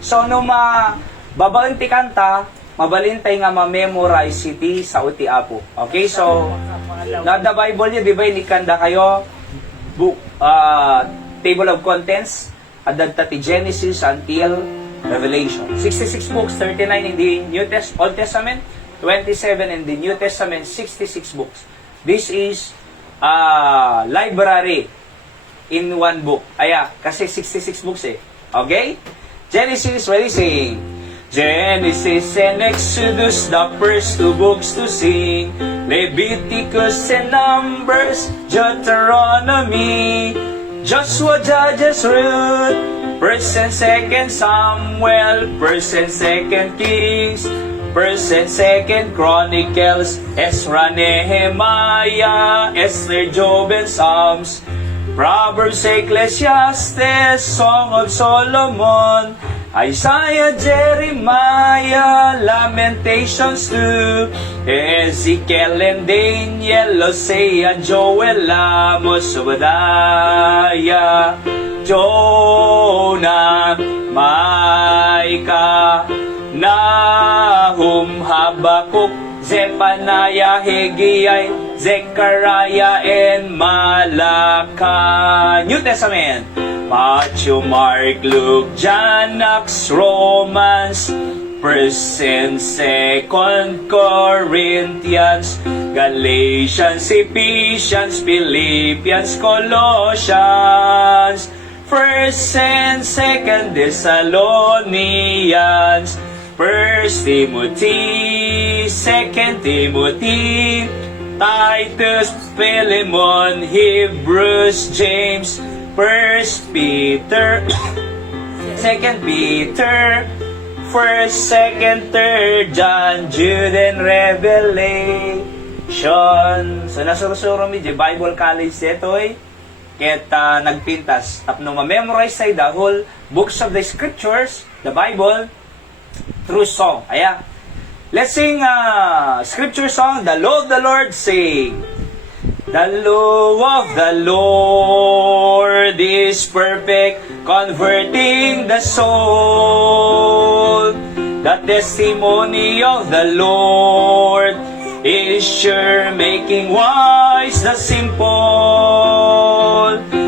So, no babaunti kanta, mabalintay nga ma-memorize iti sa uti apo. Okay, so, na the Bible niyo, di ba, inikanda kayo, book, table of contents, adagta ti Genesis until Revelation. 66 books, 39 in the Old Testament, 27 in the New Testament, 66 books. This is library in one book. Kasi 66 books eh. Okay? Genesis, ready, sing. Genesis and Exodus, the first two books to sing. Leviticus and Numbers, Deuteronomy, Joshua, Judges, Ruth, 1st and 2nd Samuel, 1st and 2nd Kings, 1st and 2nd Chronicles, Ezra, Nehemiah, Esther, Job, and Psalms, Proverbs, Ecclesiastes, Song of Solomon, Isaiah, Jeremiah, Lamentations 2, Ezekiel and Daniel, Hosea, Joel, Amos, Obadiah, Jonah, Micah, Nahum, Habakkuk, Zephaniah, Haggai, Zechariah, and Malachi. New Testament. Matthew, Mark, Luke, John, Acts, Romans, 1st and 2nd Corinthians, Galatians, Ephesians, Philippians, Colossians, 1st and 2nd Thessalonians, 1st Timothy, 2nd Timothy, Titus, Philemon, Hebrews, James, 1st Peter, 2nd Peter, 1st, 2nd, 3rd John, Jude, and Revelation. So, nasurusuro mi di Bible College detoy. Ket nagpintas. Tapno ma-memorize say the whole books of the scriptures, the Bible, through song. Let's sing scripture song, The Law of the Lord, sing. The law of the Lord is perfect, converting the soul. The testimony of the Lord is sure, making wise the simple.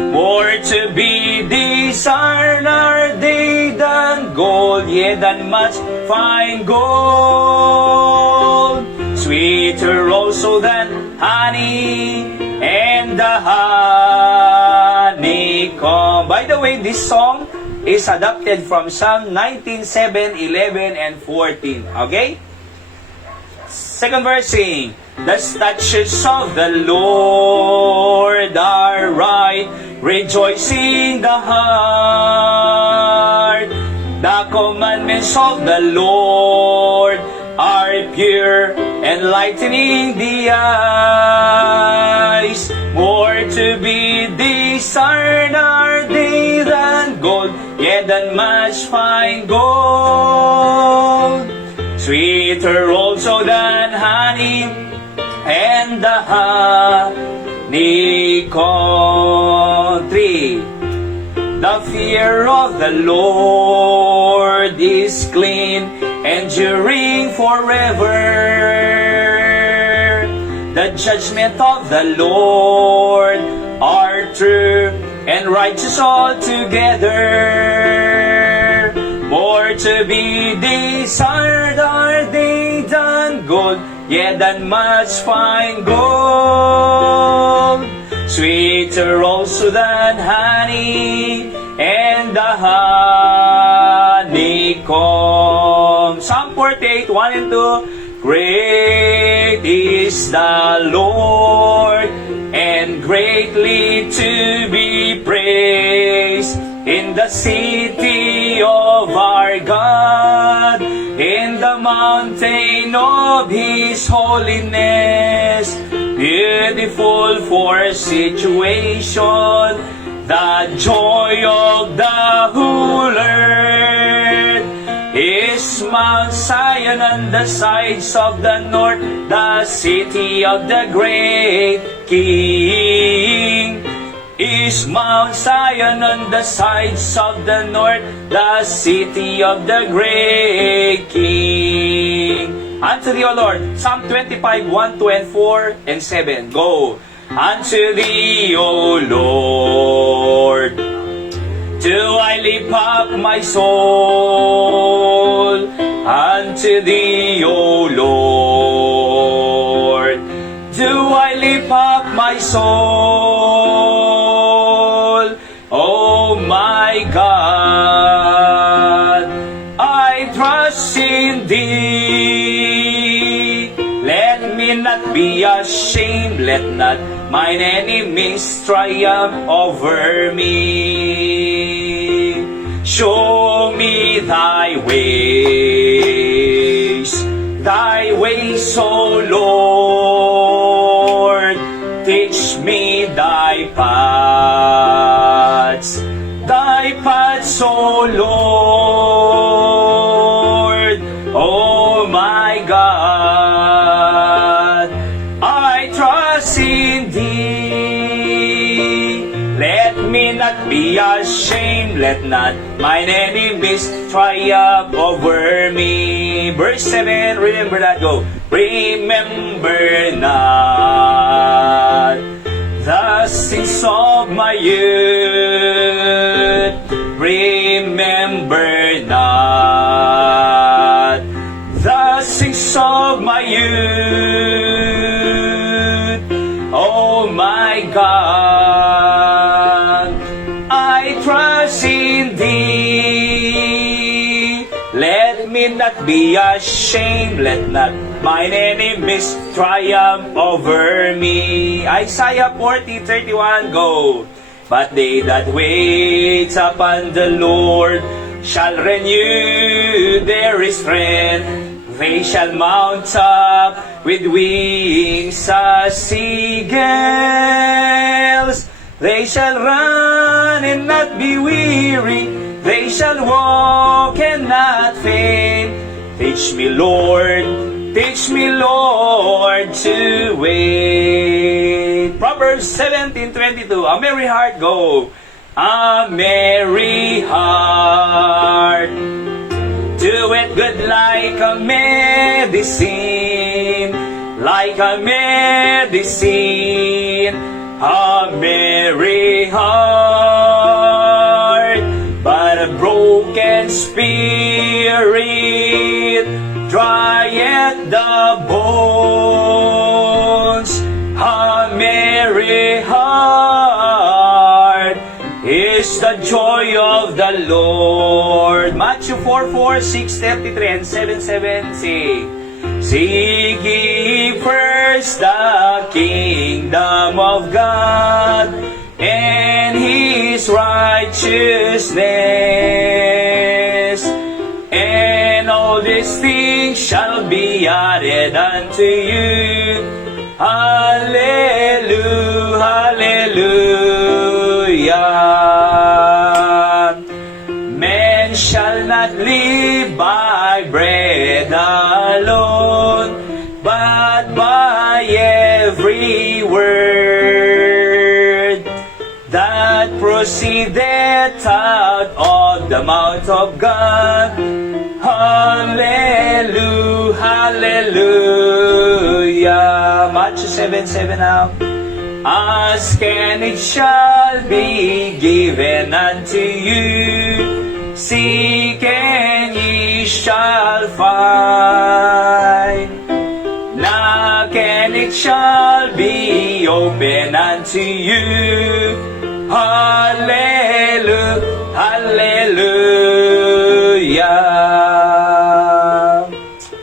More to be desired are they than gold, yea, than much fine gold. Sweeter also than honey and the honeycomb. By the way, this song is adapted from Psalm 19:7, 11, and 14. Okay? Second verse, sing. The statutes of the Lord are right, rejoicing the heart. The commandments of the Lord are pure, enlightening the eyes. More to be desired are they than gold, yea, than much fine gold. Sweeter also than honey and the honeycomb. 3. The fear of the Lord is clean, enduring forever. The judgment of the Lord are true and righteous altogether. More to be desired are they than gold, yea, than much fine gold. Sweeter also than honey and the honeycomb. Psalm 48, 1 and 2. Great is the Lord, and greatly to be praised in the city of our God, in the mountain of His holiness. Beautiful for situation, the joy of the whole earth is Mount Zion on the sides of the north, the city of the great King. is Mount Zion on the sides of the north, the city of the great King. Unto thee, O Lord, Psalm 25, 1, 2, and 4, and 7. Go. Unto thee, O Lord, do I lift up my soul. Unto thee, O Lord, do I lift up my soul. Oh my God, I trust in thee. Let me not be ashamed, let not mine enemies triumph over me. Show me thy ways, O Lord. Teach me thy paths, O Lord. Oh my God, I trust in thee. Let me not be ashamed, let not mine enemies triumph over me. Verse 7, remember that, go. Remember not the sins of my youth. Remember not the sins of my youth. Oh my God, I trust in thee. Let me not be ashamed, let not mine enemies triumph over me. Isaiah 40:31, go. But they that wait upon the Lord shall renew their strength. They shall mount up with wings as eagles. They shall run and not be weary. They shall walk and not faint. Teach me, Lord, to wait. Proverbs 17:22. A merry heart, go. A merry heart doeth good like a medicine, like a medicine. A merry heart, but a broken spirit drieth the bones. A merry heart is the joy of the Lord. Matthew 4:4, 6:33, and 7:7 say, seek ye first the kingdom of God and His righteousness, and all these things shall be added unto you. Hallelujah, hallelujah. Men shall not live by bread alone, but by every word that proceedeth out of the mouth of God. Hallelujah, hallelujah. Matthew 7:7 now. Ask and it shall be given unto you. Seek and ye shall find. Knock and it shall be open unto you. Hallelujah, hallelujah.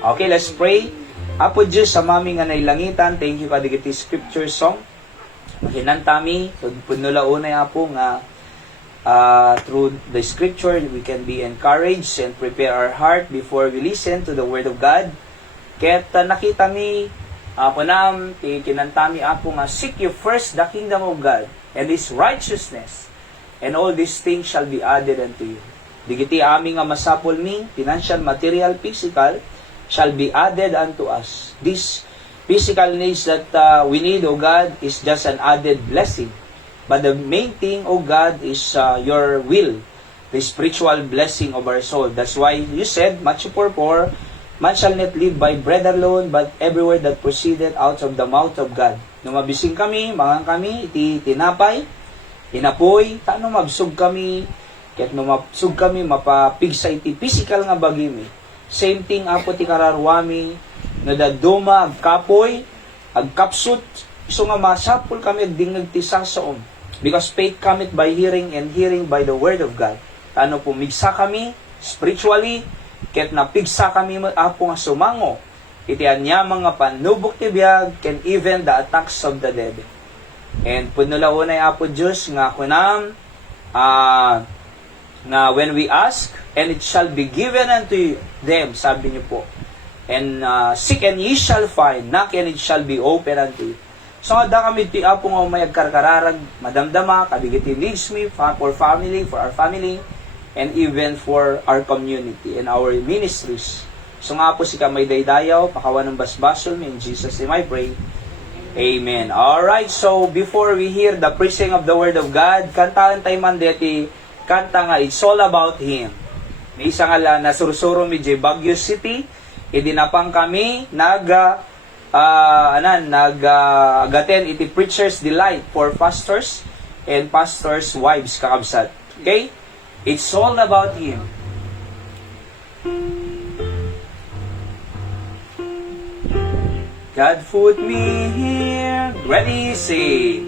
Okay, let's pray. Apo Diyos, sa mami nga nailangitan, thank you kadigiti scripture song. Hinantami, punula unay apo nga through the scripture, we can be encouraged and prepare our heart before we listen to the Word of God. Ket nakita mi, apo nam, kinantami apo nga, seek you first the kingdom of God and His righteousness, and all these things shall be added unto you. Digiti ami nga masapol mi, financial, material, physical, shall be added unto us. These physical needs that we need, O God, is just an added blessing. But the main thing, oh God, is your will, the spiritual blessing of our soul. That's why you said, Matthew 4:4, man shall not live by bread alone, but every word that proceeded out of the mouth of God. Nung mabising kami, mangang kami, iti tinapay, inapoy, tano mabsug kami, ket no mabsug kami, mapapigsa iti physical nga bagimi. Same thing apo ti kararwami, no daduma, agkapoy, agkapsut, iso nga masapul kami, agdingag ti sasaom. Because faith cometh by hearing, and hearing by the word of God. Tano pumigsa kami, spiritually, ket napigsa kami apo nga sumango, iti anya mga panubok ti biag, can even the attacks of the devil. And punulaunay apo Diyos, nga kunam, na when we ask, and it shall be given unto them, sabi niyo po. And seek and ye shall find, knock and it shall be open unto you. So da kami ti apo nga umayag karkararag, madamdama, kabigiti needs me, for family, for our family, and even for our community and our ministries. So nga po si kamay daydayaw, pakawan ng basbasol, in Jesus' name I pray. Amen. Alright, so before we hear the preaching of the Word of God, kantaan tayo man deti, kanta nga, It's All About Him. May isa nga la, nasursuro mi di Baguio City, idinapang kami, agaten iti Preacher's Delight for pastors and pastors' wives, kakabsat. Okay? It's all about Him. God put me here, ready, say.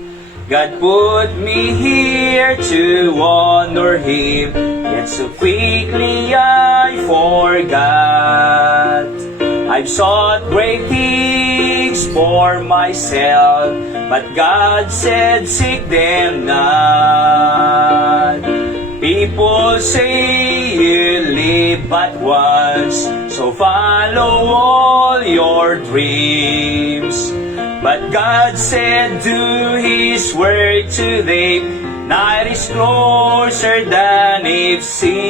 God put me here to honor Him, yet so quickly I forgot. I've sought great things for myself, but God said, seek them not. People say you live but once, so follow all your dreams. But God said, do His work today. Night is closer than it seems.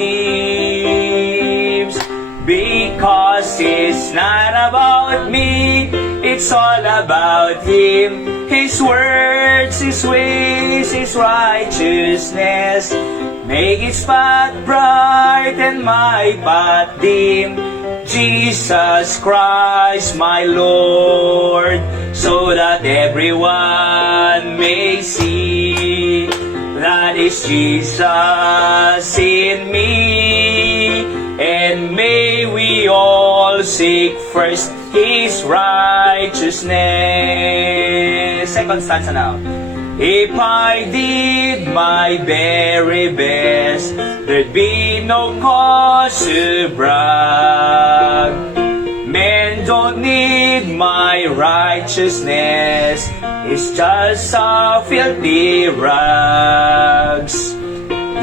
Because it's not about me, it's all about Him. His words, His ways, His righteousness make His path bright and my path dim. Jesus Christ, my Lord, so that everyone may see that is Jesus in me. And may we all seek first His righteousness. Second stanza now. If I did my very best, there'd be no cause to brag. Men don't need my righteousness, it's just a filthy rags.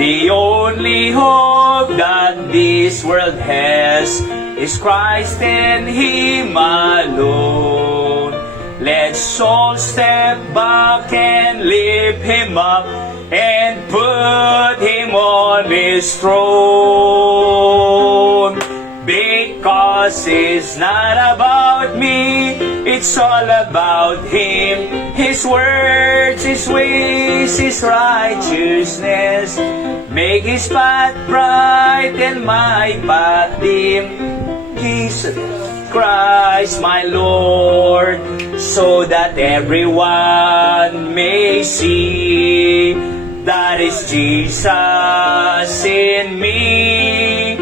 The only hope that this world has is Christ and Him alone. Let's all step back and lift Him up and put Him on His throne. Because it's not about me, it's all about Him. His words, His ways, His righteousness make His path bright and my path dim. Jesus Christ, my Lord, so that everyone may see that is Jesus in me.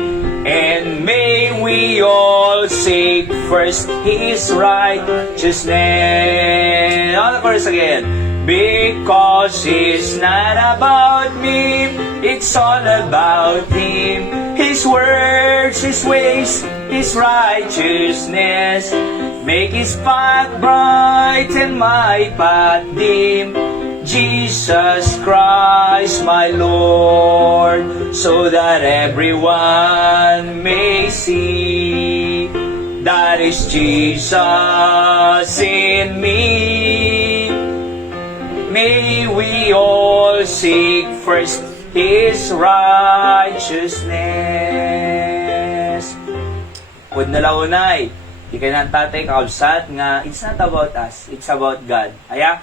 And may we all seek first His righteousness. All the chorus again. Because it's not about me, it's all about Him. His words, His ways, His righteousness make His path bright and my path dim. Jesus Christ, my Lord, so that everyone may see that is Jesus in me. May we all seek first His righteousness. Kung nalaunay, di kayo ng tatay kausat nga, it's not about us, it's about God. Aya,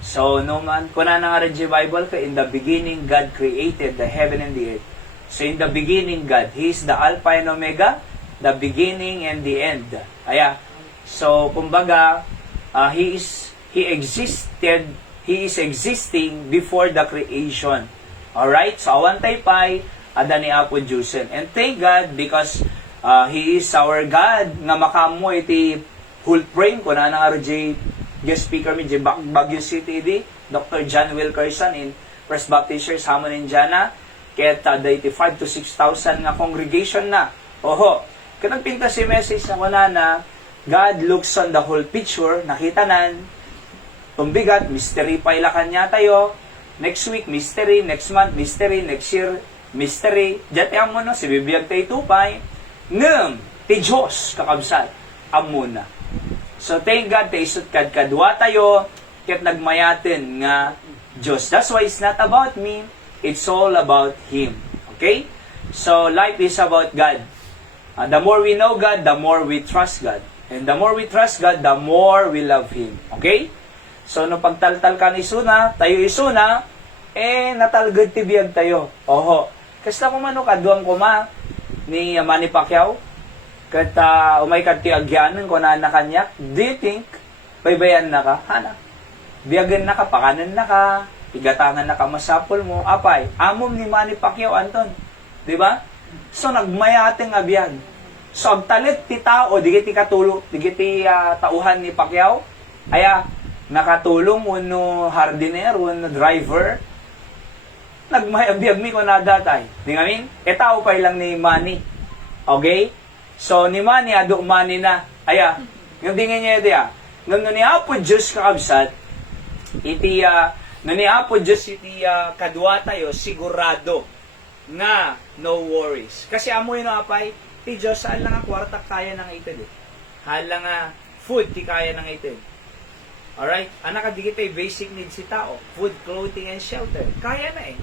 So, no man, kuna na nga rin yung Bible ka, in the beginning, God created the heaven and the earth. So, in the beginning, God, He is the Alpha and Omega, the beginning and the end. Aya. So, kumbaga, He is existing before the creation. Alright? So, awan tayo pa'y, ada ni Apo Jusen. And thank God, because He is our God, nga makamo iti full frame, kuna na nga rin guest speaker mi Baguio City di Dr. John Wilkerson in First Baptist Church Hamon Indiana ket 85 to 6,000 nga congregation na. Oho, kanang pinta si message na na God looks on the whole picture, nakita nan tumbigat mystery pa ila kanya tayo, next week mystery, next month mystery, next year mystery. Jati amo no si bibiyag tay tupay ngem ti Dios kakabsat amuna. So, thank God, taisot kadwa tayo, ket nagmayatin nga Diyos. That's why it's not about me, it's all about Him. Okay? So, life is about God. The more we know God, the more we trust God. And the more we trust God, the more we love Him. Okay? So, nung pagtaltal ka ni Suna, tayo isuna, natalgad tibiyag tayo. Oho. Kasta kung mano kaduang kuma ni Manny Pacquiao, kata umay ti agyanan ko na nakanyak, do you think baybayan na ka? Hana. Biyagan na ka, pakanan na ka, igatangan na ka, masapol mo, apay, amom ni Manny Pacquiao, Anton. Diba? So, nagmayating abiyag. So, agtalit ti tao, digiti katulong, digiti tauhan ni Pacquiao, aya, nakatulong uno hardiner, uno driver, nagmayabiyag mi ko na datay. Di nga min? Tao pa lang ni Manny. Okay? So, ni Manny, ado Manny na. Aya, yung tingin niya ito Nung ni Apo Diyos kakabsat, iti, nung ni Apo Diyos iti kadwa tayo, sigurado nga no worries. Kasi amoy no apay, ti Diyos, saan lang ang kwarta kaya ng itid eh. Hal lang food ti kaya ng itid. Alright? Anak kadigit ay basic needs si tao. Food, clothing, and shelter. Kaya na eh.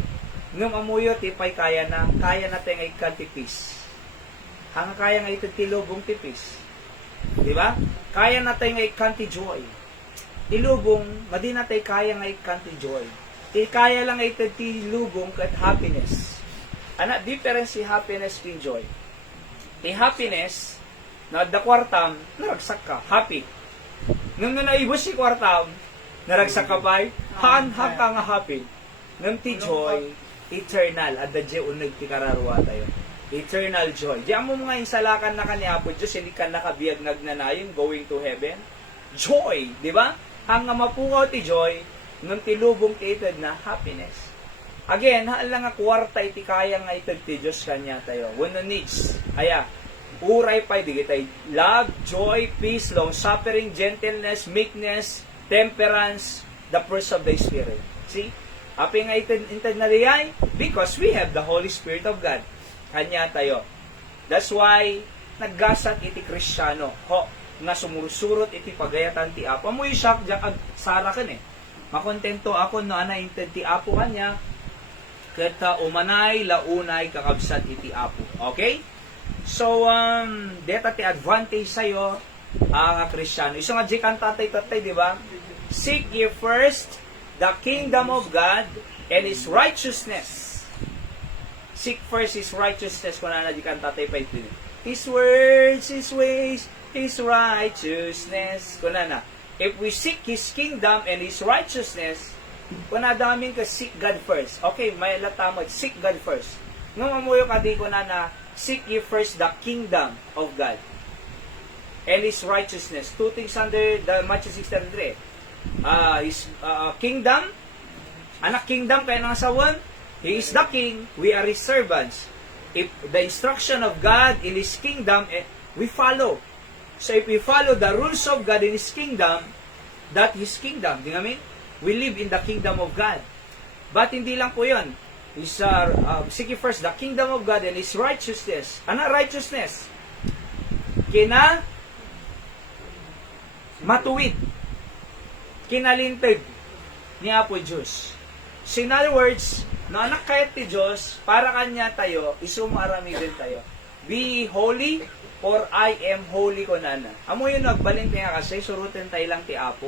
Nung amuyo, tipay kaya na tayong ikantipis. Hanga kaya nga ito tilubong tipis. Diba? Kaya natin nga ikanti joy. Tilubong, madi natin kaya nga ikanti joy. Kaya lang ito tilubong kat happiness. Ana, difference si happiness kin joy. Ti happiness, na da kwartam, naragsak ka, happy. Nung naibos si kwartam, naragsak ka pa'y, ka nga happy. Nung ti joy, eternal, at da je unag ti kararwa tayo. Eternal joy. Diyan mo mga insalakan na kanya po Diyos, hindi ka nakabiyag nagnanayon, going to heaven. Joy, di ba? Ang mapukaw ti joy, nung tilubong ti na happiness. Again, haan lang nga kwarta iti kaya nga itad ti Diyos kanya tayo. Wano needs. Aya, uray pa di kitay. Love, joy, peace, long-suffering, gentleness, meekness, temperance, the fruits of the Spirit. See? Api nga itad na riyay, because we have the Holy Spirit of God. Kanya tayo. That's why naggasat iti Kristiyano. Ho, nga sumurusurot iti pagayatan ti Apo. Amoy shock diyan ag sara ken eh. Makontento ako no ana inted ti Apo kanya. Ket umanay launay kakabsat iti Apo. Okay? So deta ti advantage sayo ang Kristiyano. Iso nga di kanta tatay, di ba? Seek ye first the kingdom of God and His righteousness. Seek first His righteousness. Kung na di kanta tayo pa ito. His words, His ways, His righteousness. Kung na. If we seek His kingdom and His righteousness, kung na daming ka seek God first. Okay, may latamod. Seek God first. Nung amuyo ka di ko na seek ye first the kingdom of God and His righteousness. Two things under the Matthew 6:33. His kingdom. Anak kingdom kaya nang sawan. He is the king, we are His servants. If the instruction of God in His kingdom, we follow. So if we follow the rules of God in His kingdom, that His kingdom. Di nga mean? We live in the kingdom of God. But hindi lang po yun. Seek first the kingdom of God and His righteousness. Ano righteousness? Kina matuwid. Kinalintag ni Apo Diyos. So in other words, na anak kayat ti Diyos, para kanya tayo, isumarami din tayo. Be holy, for I am holy ko nana. Amo yun nagbalin kaya kasi, surutin tayo lang ti Apo.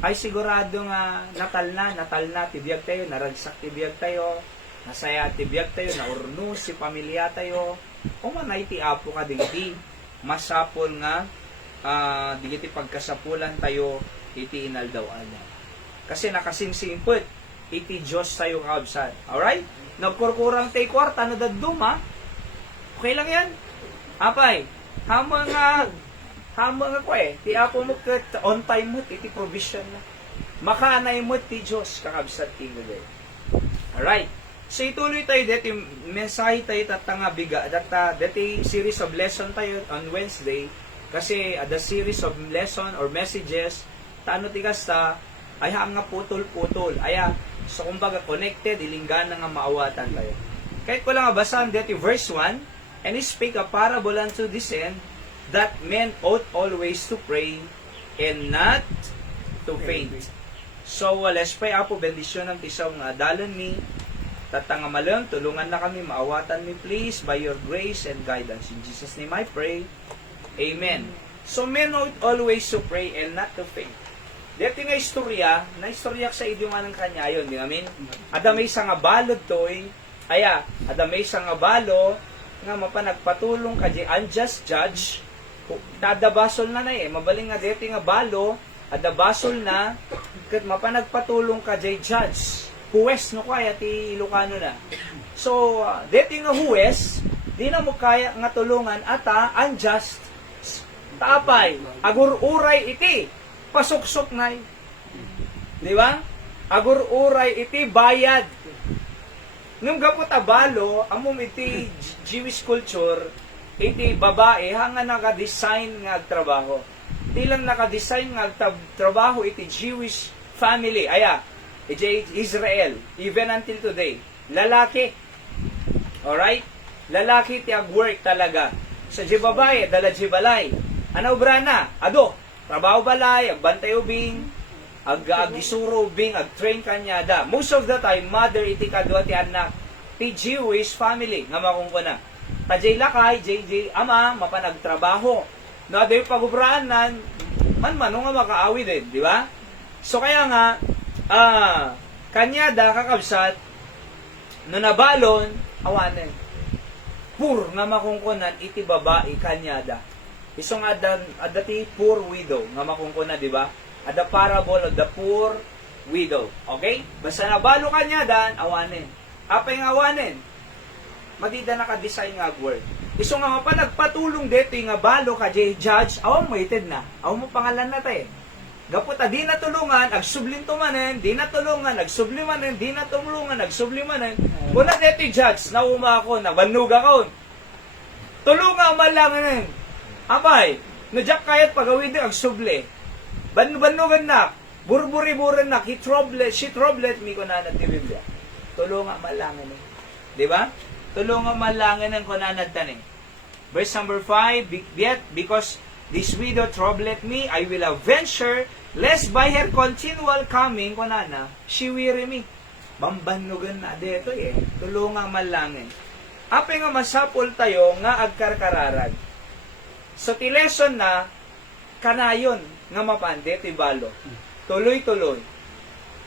ay sigurado nga natal na, tibiyag tayo, naragsak tibiyag tayo, nasaya tibiyag tayo, naurno si pamilya tayo, o manay ti apo ka digiti, masapol nga, digiti pagkasapulan tayo, iti inaldaw-aldaw. Kasi nakasingsingput, iti Diyos tayo kaabsat. Alright? Nagkurkurang tayo kwarta, nadadum ha? Okay lang yan? Apay, hamang ako ti apo mo kat on time mo, iti provision na. Makaanay mo ti Diyos, kakabsat king today. Alright. So ituloy tayo dito, mensahe tayo tatanga biga, dati series of lesson tayo on Wednesday, kasi the series of lesson or messages, taano tigas ta, ay nga putol-putol. Aya, so kumbaga connected, ilinggan na nga maawatan tayo. Kahit ko lang basahan dito, verse 1, and he spake a parable unto this end, that men ought always to pray and not to faint. So, let's pray. Apo, bendisyon ng tisaw nga dalon mi. Tatanga malang, tulungan na kami, maawatan mi please by your grace and guidance. In Jesus' name I pray. Amen. So, men ought always to pray and not to faint. Dito nga istorya, na-istorya sa idioma ng kanya yun, di namin? Adamay sa nga balod to'y, adamay sa nga balo, nga mapanagpatulong ka di unjust judge, dadabasol na mabaling nga dito nga balo, adabasol na, kat mapanagpatulong ka di judge, huwes no kaya ti Ilocano na. So, dito nga huwes, di na mo kaya nga tulungan, ata unjust, taapay, agur-uray iti, pasuksok na. Di ba? Agur-uray iti bayad. Nung gapot abalo, amom iti Jewish culture, iti babae, hanga naka-design nga agtrabaho. Di lang naka-design nga agtrabaho iti Jewish family. Iti Israel, even until today. Lalaki. Alright? Lalaki ti ag-work talaga. Sa di babae, dala di balay. Ano brana? Ado, trabaho balay, agbantay ubing, ag-gisuro ubing, ag-train kanyada. Most of the time, mother iti kadwa ti anak, ti Jewish family, nga makungkuna. Tajay lakay, JJ ama, mapanagtrabaho. No, aday pagubraanan, man-mano nga makaawi din, di ba? So kaya nga, kanyada, kakabsat, no nabalon, awanen. Pur nga makungkunan, iti babae, kanyada. Isong adati poor widow, nga makungkunan, di ba? At the parable of the poor widow. Okay? Basta nabalo kanyada, awanen. Apay nga awanen? Madida naka-design nga word. Iso nga mapanagpatulong dito nga balo ka judge, awang waited na. Awang mo pangalan na tayo. Gaputa, di natulungan, agsublim tumanen, di natulungan, agsublimanen, di natulungan, agsublimanen. Kuna dito judge, nauma ako, nabanug ako. Tulungan malanganin. Abay, nadyak kayat pagawin din agsubli. Banugan na, burburi-buran na, she troblet, mi ko na ti Biblia. Tulungan malanganin. Di ba? Tulungan malanganin ko na nagtanin. Verse number 5, yet because this widow troubleth me, I will avenge her, lest by her continual coming, kunana, she weary me. Bambanugan na dito Tulungan malangin. Ape nga masapol tayo nga agkarkararag. So ti lesson na, kanayon nga mapande, tibalo. Tuloy-tuloy.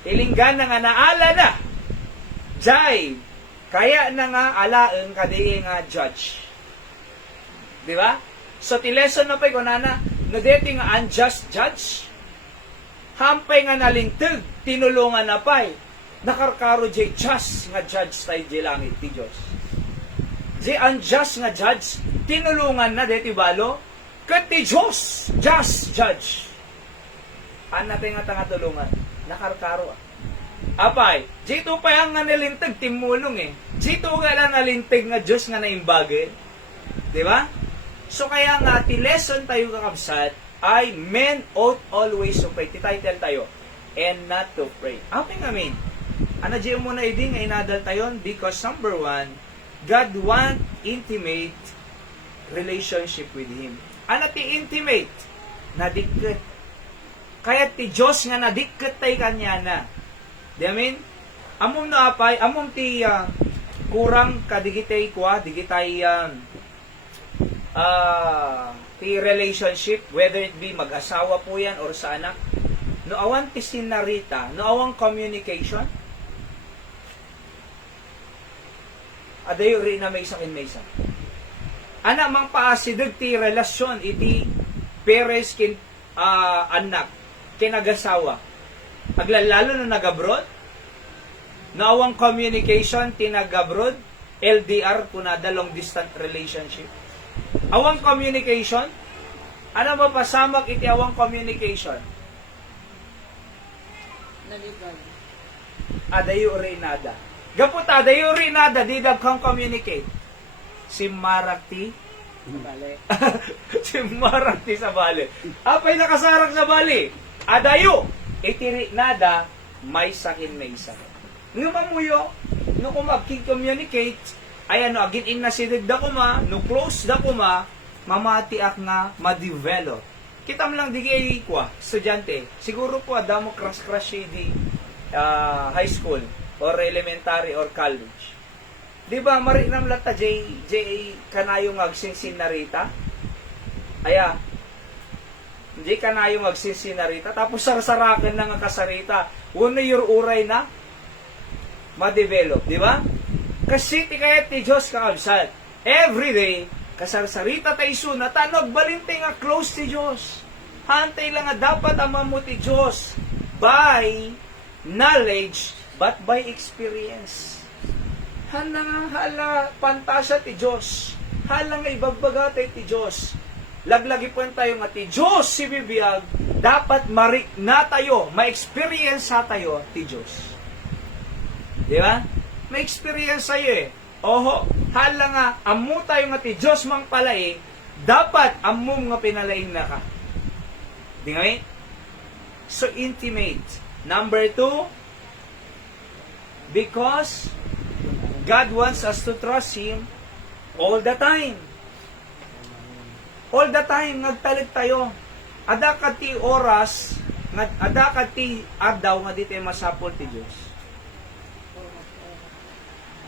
Ilinggan na nga naala na. Jai, kaya na nga alaeng kadi nga judge. Di ba? So, ti lesson na pa'y kunana, no deti nga unjust judge, hampay nga nalintag, tinulungan na pa'y, nakarkaro jay just nga judge tayo jay langit ti Diyos. Jay unjust nga judge, tinulungan na deti balo, kat ti Diyos, just judge. Natin nga tanga tulungan, nakarkaro Apay, dito pa yung nga nalintag, timulong Dito nga lang nalintag nga Diyos nga naimbagay. Di ba? So kaya nga, ti lesson tayo kakabsat, ay men ought always to pray. Ti title tayo, and not to pray. Apay nga mean? Diyan mo na nga inadal tayo, because number 1, God want intimate relationship with Him. Ti intimate? Nadikkat. Kaya ti Diyos nga nadikkat tayo kanya na. Di amin? Amom na apay, amom ti kurang kadigitay kwa, digitay ti relationship, whether it be mag-asawa po yan or sa anak. no awan ti sinarita, no awang communication, adayo rin na may isang in may isang. Ana mang paasidag ti relasyon iti parents kin anak kinagasawa. Aglalalo na nag-abroad, no awang communication ti nag-abroad, LDR kunada long distant relationship. Awang communication, ano ba pasamak iti awang communication? Naligal. Adayo rin nada. Gapot adayo rin nada, di kang communicate. Si Marakti, Bale. si Marakti sa bali. Apay nakasarag sa bali. Adayo, itiri nada, may sakin may isa. No mamuyo, no kung mag-communicate, ay ano, agin in na sidig da kuma, no close da kuma, mamatiak nga ma-develop. Kitam lang di kayo ikwa, estudyante. Siguro po, adamo crush di high school, or elementary, or college. Di ba, marinam lata J kanayong agsinsin na rita? Aya, di kanayong agsinsin na rita, tapos sarsarakan na nga kasarita, uno yung uray na, ma-develop, di ba? Kasi ti kaya ti Diyos kaabsat. Every day, kasarsarita tayo suna, tanog balintay nga close ti Diyos. Hantay lang nga dapat amam mo ti Diyos by knowledge, but by experience. Hala nga, hala, pantasya ti Diyos. Hala nga, ibagbaga tayo ti Diyos. Laglagi po tayo nga ti Diyos si bibiyag, dapat marik na tayo, ma-experience sa tayo ti Diyos. Di ba? May experience sa'yo eh. Oho, hala nga, amu tayo nga ti Diyos mang palay, dapat amum nga pinalain na ka. Di nga eh? So intimate. Number 2, because God wants us to trust Him all the time. All the time, nagtalit tayo. Ada ka ti oras, ada ka ti addaw nga di tayo masapol ti Diyos.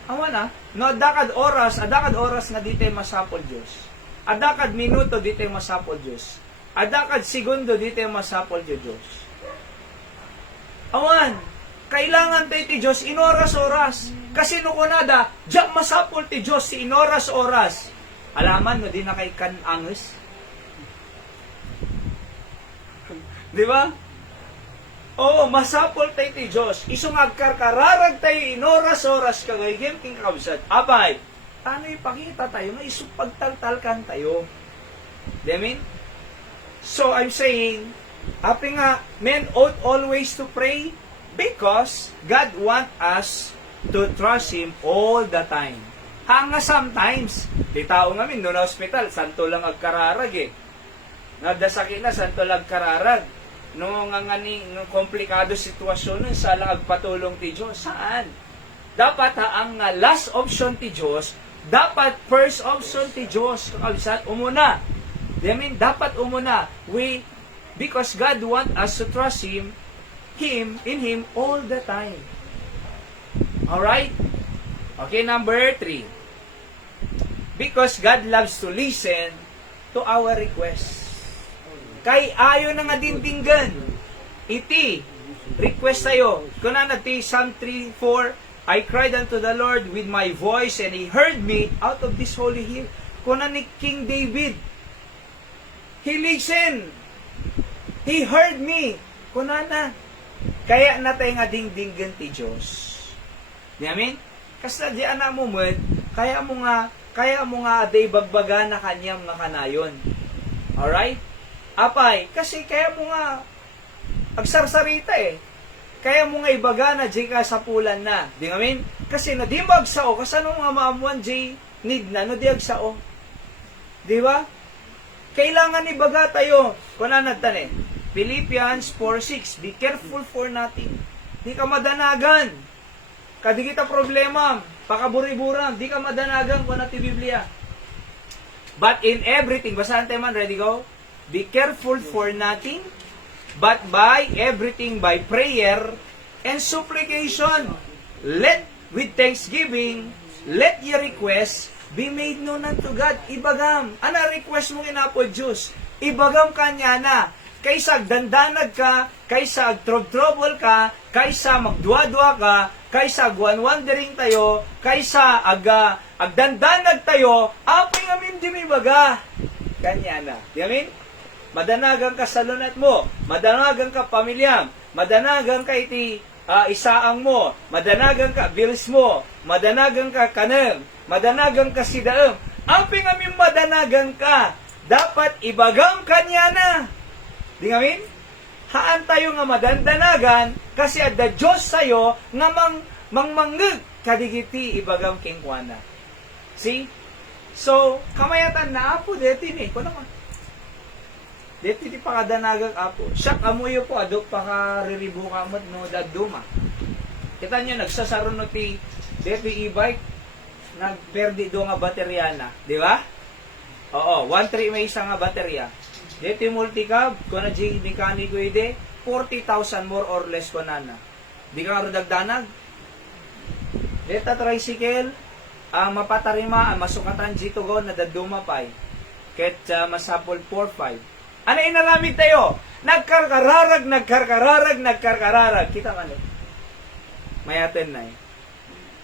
Awa na, no adakad oras nga di tayo masapol Diyos. Adakad minuto di tayo masapol Diyos. Adakad segundo di tayo masapol Diyos. Awan, kailangan tayo ti Diyos inoras-oras. Kasi no kunada, diyak masapol ti Diyos si inoras-oras. Alaman no, di na kay kananges. Di ba? Oo, masapol tayo ti Diyos. Isungag karkararag tayo inoras-oras kagayem king kabsat. Abay, ano ipakita tayo nga isupagtaltalkan tayo. I mean? So, I'm saying, api nga, men ought always to pray because God want us to trust Him all the time. Hanga sometimes, di tao ngamin, no na hospital, santo lang agkararag eh. Nagdasakit na, santo lang agkararag. No nga ni komplikado sitwasyon nun, sa lang agpatulong ti Diyos. Saan? Dapat ang last option ti Diyos, dapat first option ti Diyos. Kakabisat, umuna. I mean, dapat umuna. Because God want us to trust in Him all the time. Alright? Okay, number 3. Because God loves to listen to our requests. Kay ayo na nga dindinggan. Iti, request tayo. Kuna na ti Psalm 3:4, I cried unto the Lord with my voice and He heard me out of this holy hill. Kuna ni King David, He listened. He heard me. Kuna na. Kaya na tayo nga dingdinggan ti Diyos. Di amin? Kasi di anak mo mo, kaya mo nga day bagbaga na kanyang nga kanayon. Alright? Apay, kasi kaya mo nga agsarsarita eh. Kaya mo nga ibaga na di ka sa pulan na. Di amin? Kasi na di magsao, kasano nga maamuan di need na, no di agsao. Di ba? Kailangan ibaga tayo. Kuna nagtan eh. Philippians 4:6, be careful for nothing. Di ka madanagan. Kadi kita problema, pakaburi-buram, di ka madanagan kung natin Biblia. But in everything, basahan tayo man, ready go? Be careful for nothing, but by everything by prayer and supplication. Let with thanksgiving, let your requests be made known unto God. Ibagam. Ana request mo inapo Diyos? Ibagam kanya na. kaysa agdandanag ka, kaysa agtrob-trouble ka, kaysa magduwa-duwa ka, kaysa agwan-wandering tayo, kaysa agdandanag tayo, apay ngamin di may baga. Kanya na. Di amin? Madanagang ka sa lunat mo, madanagang ka pamilyam, madanagang ka iti isaang mo, madanagang ka bills mo, madanagang ka kanang, madanagang ka sidaam, apay ngamin madanagang ka, dapat ibagang kanya na. Di ngamin? Haan tayo nga madandanagan kasi adda Diyos sayo nga mangmanggag kadigiti ibagam kingkwana. See? So, kamayatan na apo deti ni. Kuno man. Deti di pakadanagang apo. Siya amuyo po adok pakariribo kamot no daduma. Kita niyo nagsasaro no ti deti e-bike nagperdi do nga baterya na, di ba? Oo, 1.3 may isa nga baterya. Dito multicab, kung na di mekaniko ide, 40,000 more or less ko na. Di ka nga dagdanag. Dito tricycle, ang mapatarima, ang masukatan dito go, nadaduma pa eh. Ket masapol 4-5. Ano inaramid tayo? Nagkarkararag. Kita nga mayaten na eh.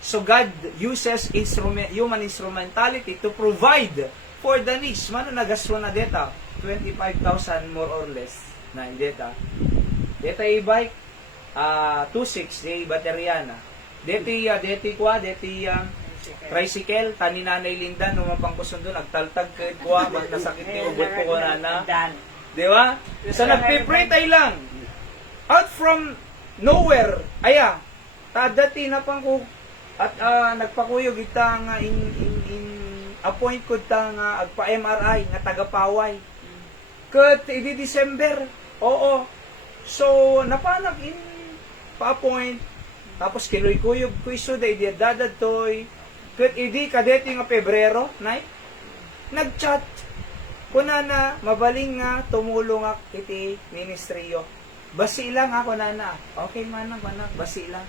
So God uses human instrumentality to provide for the needs. Mano nagasto na data? 25,000 more or less na data. Data e-bike 2.6 di baterya na. Deti tricycle tani nanay Linda no mapangkuson doon nagtaltag kay kuha mag nasakit ni ubot ko na. Di ba? So nagpe-pray tayo lang. Out from nowhere. Aya. Tadati na pang ko at nagpakuyog ita nga in appoint ko ta nga agpa MRI nga tagapaway. Kat idi December. Oo. So napanak in pa-appoint tapos kiloy-kuyog ko iso da idi dadadtoy. Kat idi kadeti nga Pebrero, nay. Nagchat kunana mabaling nga tumulong ak iti ministeryo. Basi lang ako nana. Okay man basi lang.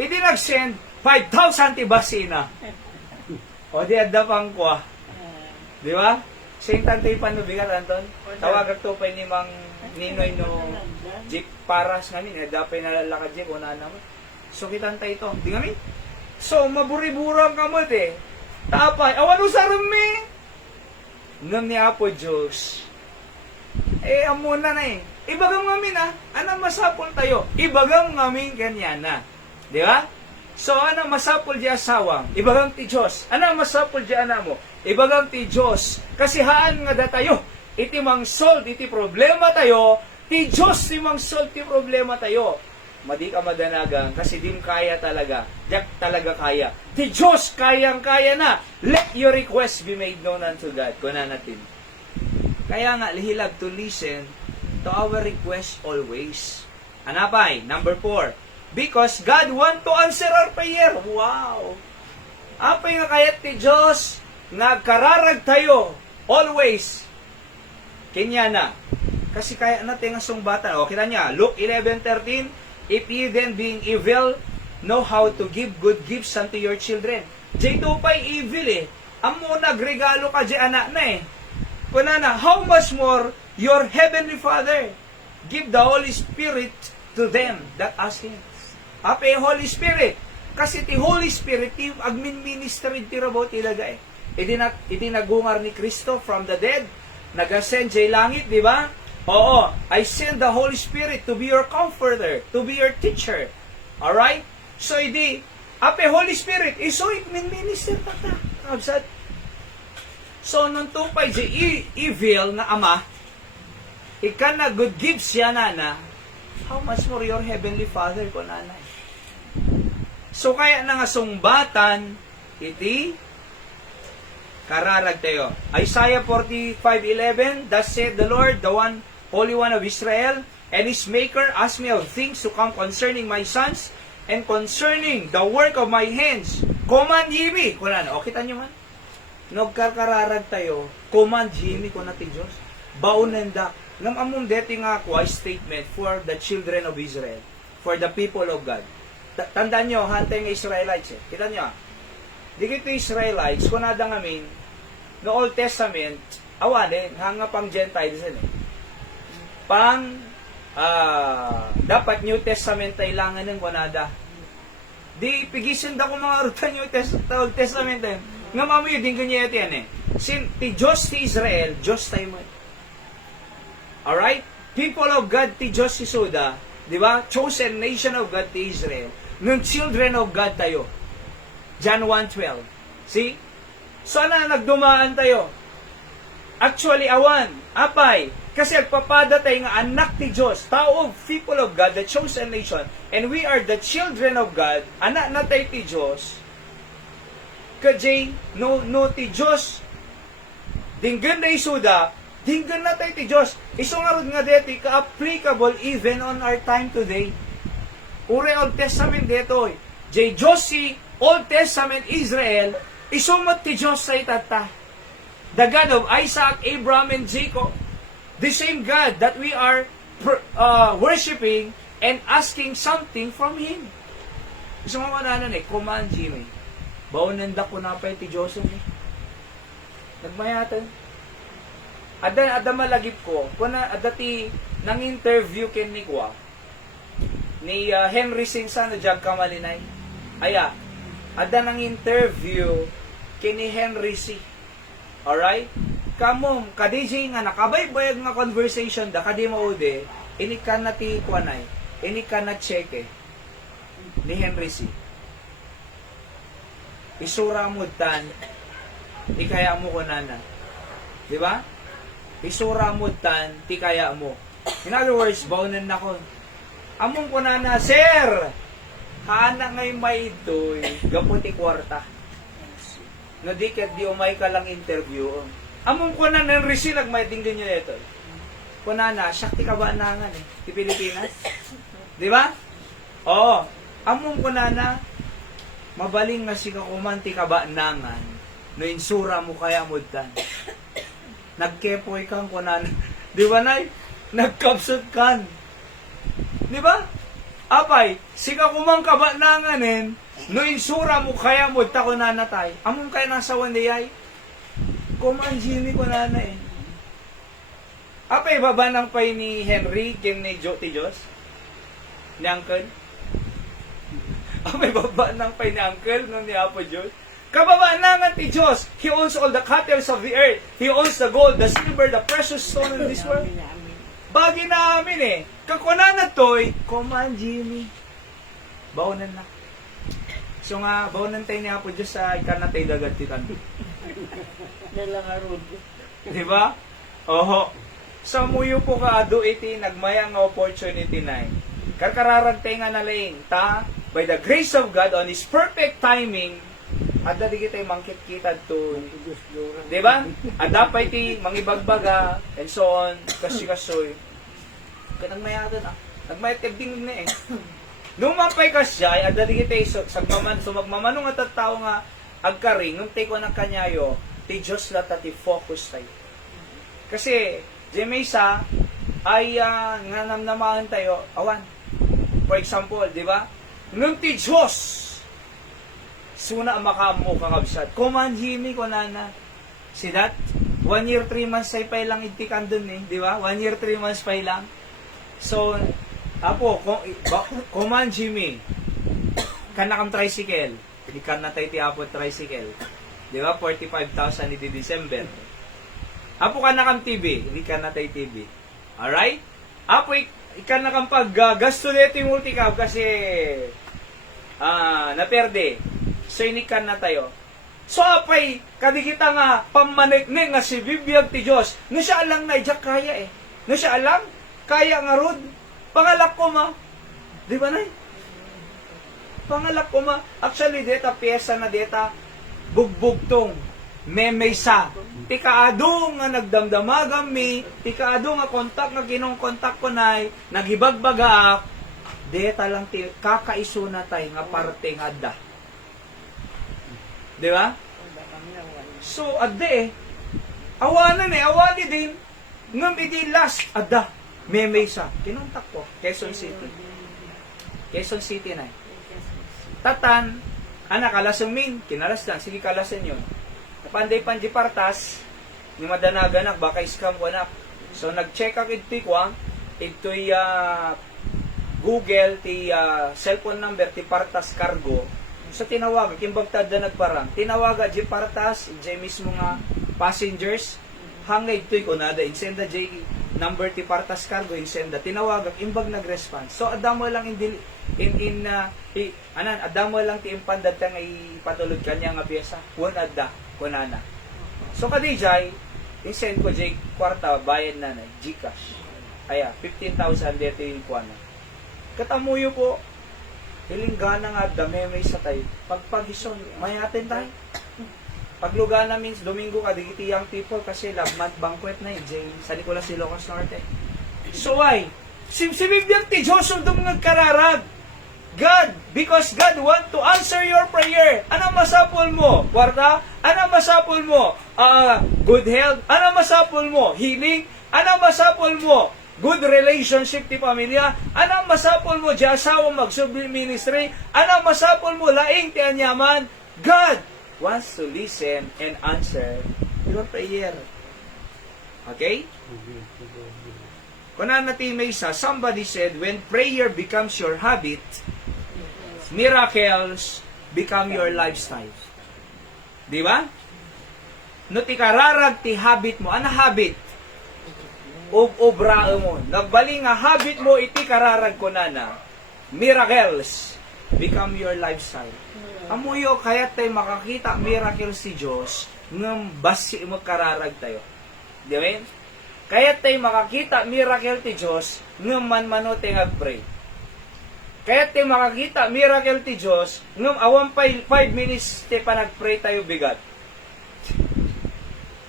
Idi nag-send 5,000 ti basi na. O di adda pang kwa. Di ba? Sing tantay panubigat Anton. Tawag to pa ni Mang Ninoy no jeep paras ngamin adda pa nalalakad jeep una naman. So kitantay ito. Di ngamin? So maburi-burang kamot eh. Tapay awan usaram mi. Ngam ni Apo Diyos. Amuna na eh. Ibagam ngamin Anong masapol tayo? Ibagam ngamin kanya na. Di ba? So, ano masapol di asawang? Ibagam ti Diyos. Ano masapol di ana mo? Ibagam ti Diyos. Kasi haan nga da tayo. Iti mang solve, iti problema tayo. Ti Diyos ti mang solve, ti problema tayo. Madi ka madanagang kasi dim kaya talaga. Diyak talaga kaya. Ti Diyos kayang-kaya na. Let your request be made known unto God. Kuna natin. Kaya nga, lihilag to listen to our request always. Anapay, number 4. Because God want to answer our prayer. Wow! Apay nga kayat ti Diyos, nagkararag tayo, always. Kanya na. Kasi kaya natin nga sungbatan. O, kita niya, Luke 11:13, if ye then being evil, know how to give good gifts unto your children. Dito pa'y evil eh. Amo nagregalo ka di anak na eh. Kunana, how much more your heavenly Father give the Holy Spirit to them that ask Him. Ape Holy Spirit. Kasi ti Holy Spirit, ti agmin ministry ti rabo tilaga eh. Idi nagungar ni Kristo from the dead. Nag-ascend jay langit, di ba? Oo. I send the Holy Spirit to be your comforter, to be your teacher. Alright? So, ape Holy Spirit, iso igmin minister tata. Absat. So, nung tupay jay evil na ama, ikan na good gifts siya nana, how much more your heavenly Father ko nanay? So kaya na nga sungbatan iti kararag tayo. Isaiah 45:11, thus said the Lord, the one Holy One of Israel, and His Maker, ask me of things to come concerning my sons, and concerning the work of my hands. Command ye me. Kunan, o kita nyo man? Nagkararag tayo, command ye me ko natin Diyos. Baunenda. Ngam among deti nga ako ay statement for the children of Israel, for the people of God. Tandaan nyo, hantay nga Israelites eh. Kita nyo di kito Israelites, kunada ngamin, no Old Testament, awan eh, hanga pang Gentiles eh. dapat New Testament kailangan ng kunada. Di pigisan da ko mga rutan New Old Testament eh. Nga mamuyo din kanya yan eh. Ti Diyos ti Israel, Diyos tayo mo. Alright? People of God ti Diyos si Suda, di ba? Chosen nation of God ti Israel. Nung children of God tayo. John 1:12. See? Sana nagdumaan tayo. Actually, awan. Apay. Kasi agpapadatay nga anak ti Diyos, tao of people of God, the chosen nation, and we are the children of God, anak na tayo ti Diyos, kajay, no ti Diyos, dinggan na isuda, dinggan na tayo ti Diyos. Isungarod nga deti, ka-applicable even on our time today. Ure Old Testament dito, jay Diyos si Old Testament Israel, isumot ti Diyos sa itata. The God of Isaac, Abraham, and Jacob. The same God that we are worshiping and asking something from Him. Gusto mo mananan eh, command Jimmy. Baunanda ko na pa ti Diyos eh. Nagmayatan. Ada malagip ko, kuna adati nang interview ken ni Kwa ni Henry Sinsa na jag kamalinay. Aya, ada nang interview ken ni Henry C. Alright? Kamom, kadijay nga nakabaybayag nga conversation da kadi maude, ini ka na ti kuanay, ini ka na check ni Henry C. Isura mo tan, ikaya mo ko nana. Di ba? Isura mo tan, ti kaya mo. In other words, baunan na ko. Among ko nana, sir! Kaana ngay may ito'y gaputi kwarta. No di umay ka lang interview. Among ko na ng resi nagmaiting din yun ito. Kuna na, syakti ka ba nangan eh? Di Pilipinas? Di ba? Oo. Among ko na, mabaling nga si kakumanti ka ba nangan, no insura mo kaya mudan. Nagkepoy kang kunan. Di ba nay? Nagkapsot kan. Di ba? Apay, si kakumang ka ba nanganin, no insura mo kaya mudta ko nanatay. Among kaya nasa wandiyay? Kumanjini ko na eh. Apay, baba ng pay ni Henry, kim ni ti Diyos? Ni Uncle? Apay, baba ng pay ni Uncle, nung ni Apo Diyos? Kababa na nga ti Diyos. He owns all the cattle of the earth. He owns the gold, the silver, the precious stone in this world. Bagi na amin eh. Kakuna na to'y, kumanjini. Baunan na. So nga, baunan tayo ni Apo Diyos sa ikanatay dagat ti tanto. Nalangarod. Di ba? Oho. Sa muyo po ka ado iti nagmayang opportunity na karkararantay nga nalaing ta by the grace of God on His perfect timing at dali kita mangkit kita to. Di ba? At dapat iti mangibagbaga and so on kasi kasoy. Kanang mayatan nagmayat kabding na eh. Nung mapay kasya at dali kita magmamanong at tao nga agkaring nung take ko ng kanyayo ti Diyos lata ti focus tayo. Kasi, Jemesa, ay nga namnamahan tayo, awan. For example, di ba? Nung ti Diyos, suna makamo kakabsat. Kumanjini ko nana. Si that, 1 year, 3 months ay pay lang itikan dun eh. Di ba? 1 year, 3 months pay lang. So, apo, kumanjimi. Kanakam tricycle. Ikan na tayo ti apo tricycle. Di ba? 45,000 iti December. Apo ka na kang TV. Hindi ka na tayo TV. Alright? Apo, ikan na kang pag-gasto nito yung multicab kasi naperde. So, inikan na tayo. So, apay, kadikita nga, pamanikning nga si bibiyag ti Diyos. No siya alang na, ijak kaya eh. No siya alang, kaya nga rod. Pangalak ko ma. Di ba na Pangalak ko ma. Actually, deta, pyesa na deta, bugbugtong memesa tikaado nga nagdamdamagam mi tikaado nga kontak nga ginong kontak ko nay nagibagbagaak deta lang ti kakaiso na tay nga parte nga adda di ba so adde awanan awali din ngam idi last adda memesa kinontak ko Quezon City na tatan anak, kalasang min, kinalas lang, sige kalasan yun. Napanday panjipartas, ni madanagan baka iskam ko anak. So, nag-check ako iti ko, ito'y Google, ti cellphone number, ti Partas Cargo. So tinawaga, kimbagtad na nagparang. Tinawaga, di Partas, di mismo nga passengers, hangay ito'y kunada, insenda di number ti Partas Cargo, insenda. Tinawaga, imbag nag-response. So adamo lang adamo lang ti impandad ta nga ipatulog kanya nga piyesa. Adda, kunana. So kadijay, insend ko jay kwarta, bayad na Gcash. Kaya, 15,000 dito yung kuwana. Katamuyo po, hilinggana nga dami may sa tayo. Pagpagison, may atin tayo. Paglugana means Domingo ka, digiti young people kasi love month banquet na yun. Sa Nicolas Ilocos Norte. So why? Simsibibir ti Joseph dum nagkararag. God, because God want to answer your prayer. Ano masapol mo? Kwarta? Ano masapol mo? Good health? Ano masapol mo? Healing? Ano masapol mo? Good relationship ti pamilya? Ano masapol mo? Di asawa magsubli ministry? Ano masapol mo? Laing ti anyaman? God wants to listen and answer your prayer. Okay? Kunan natin may isa, somebody said, when prayer becomes your habit, miracles become your lifestyle. Di ba? No ti kararag ti habit mo. Ano habit? Obra mo. Nagbali nga habit mo iti kararag ko na miracles become your lifestyle. Amuyo kaya tayo makakita miracles si Diyos ng basi mo kararag tayo. Di ba? Kaya tayo makakita miracle ti Diyos ng manmano tayo pray. Kaya tayo makakita miracle ti Diyos ng awang 5 minutes tayo pa nag-pray tayo bigat.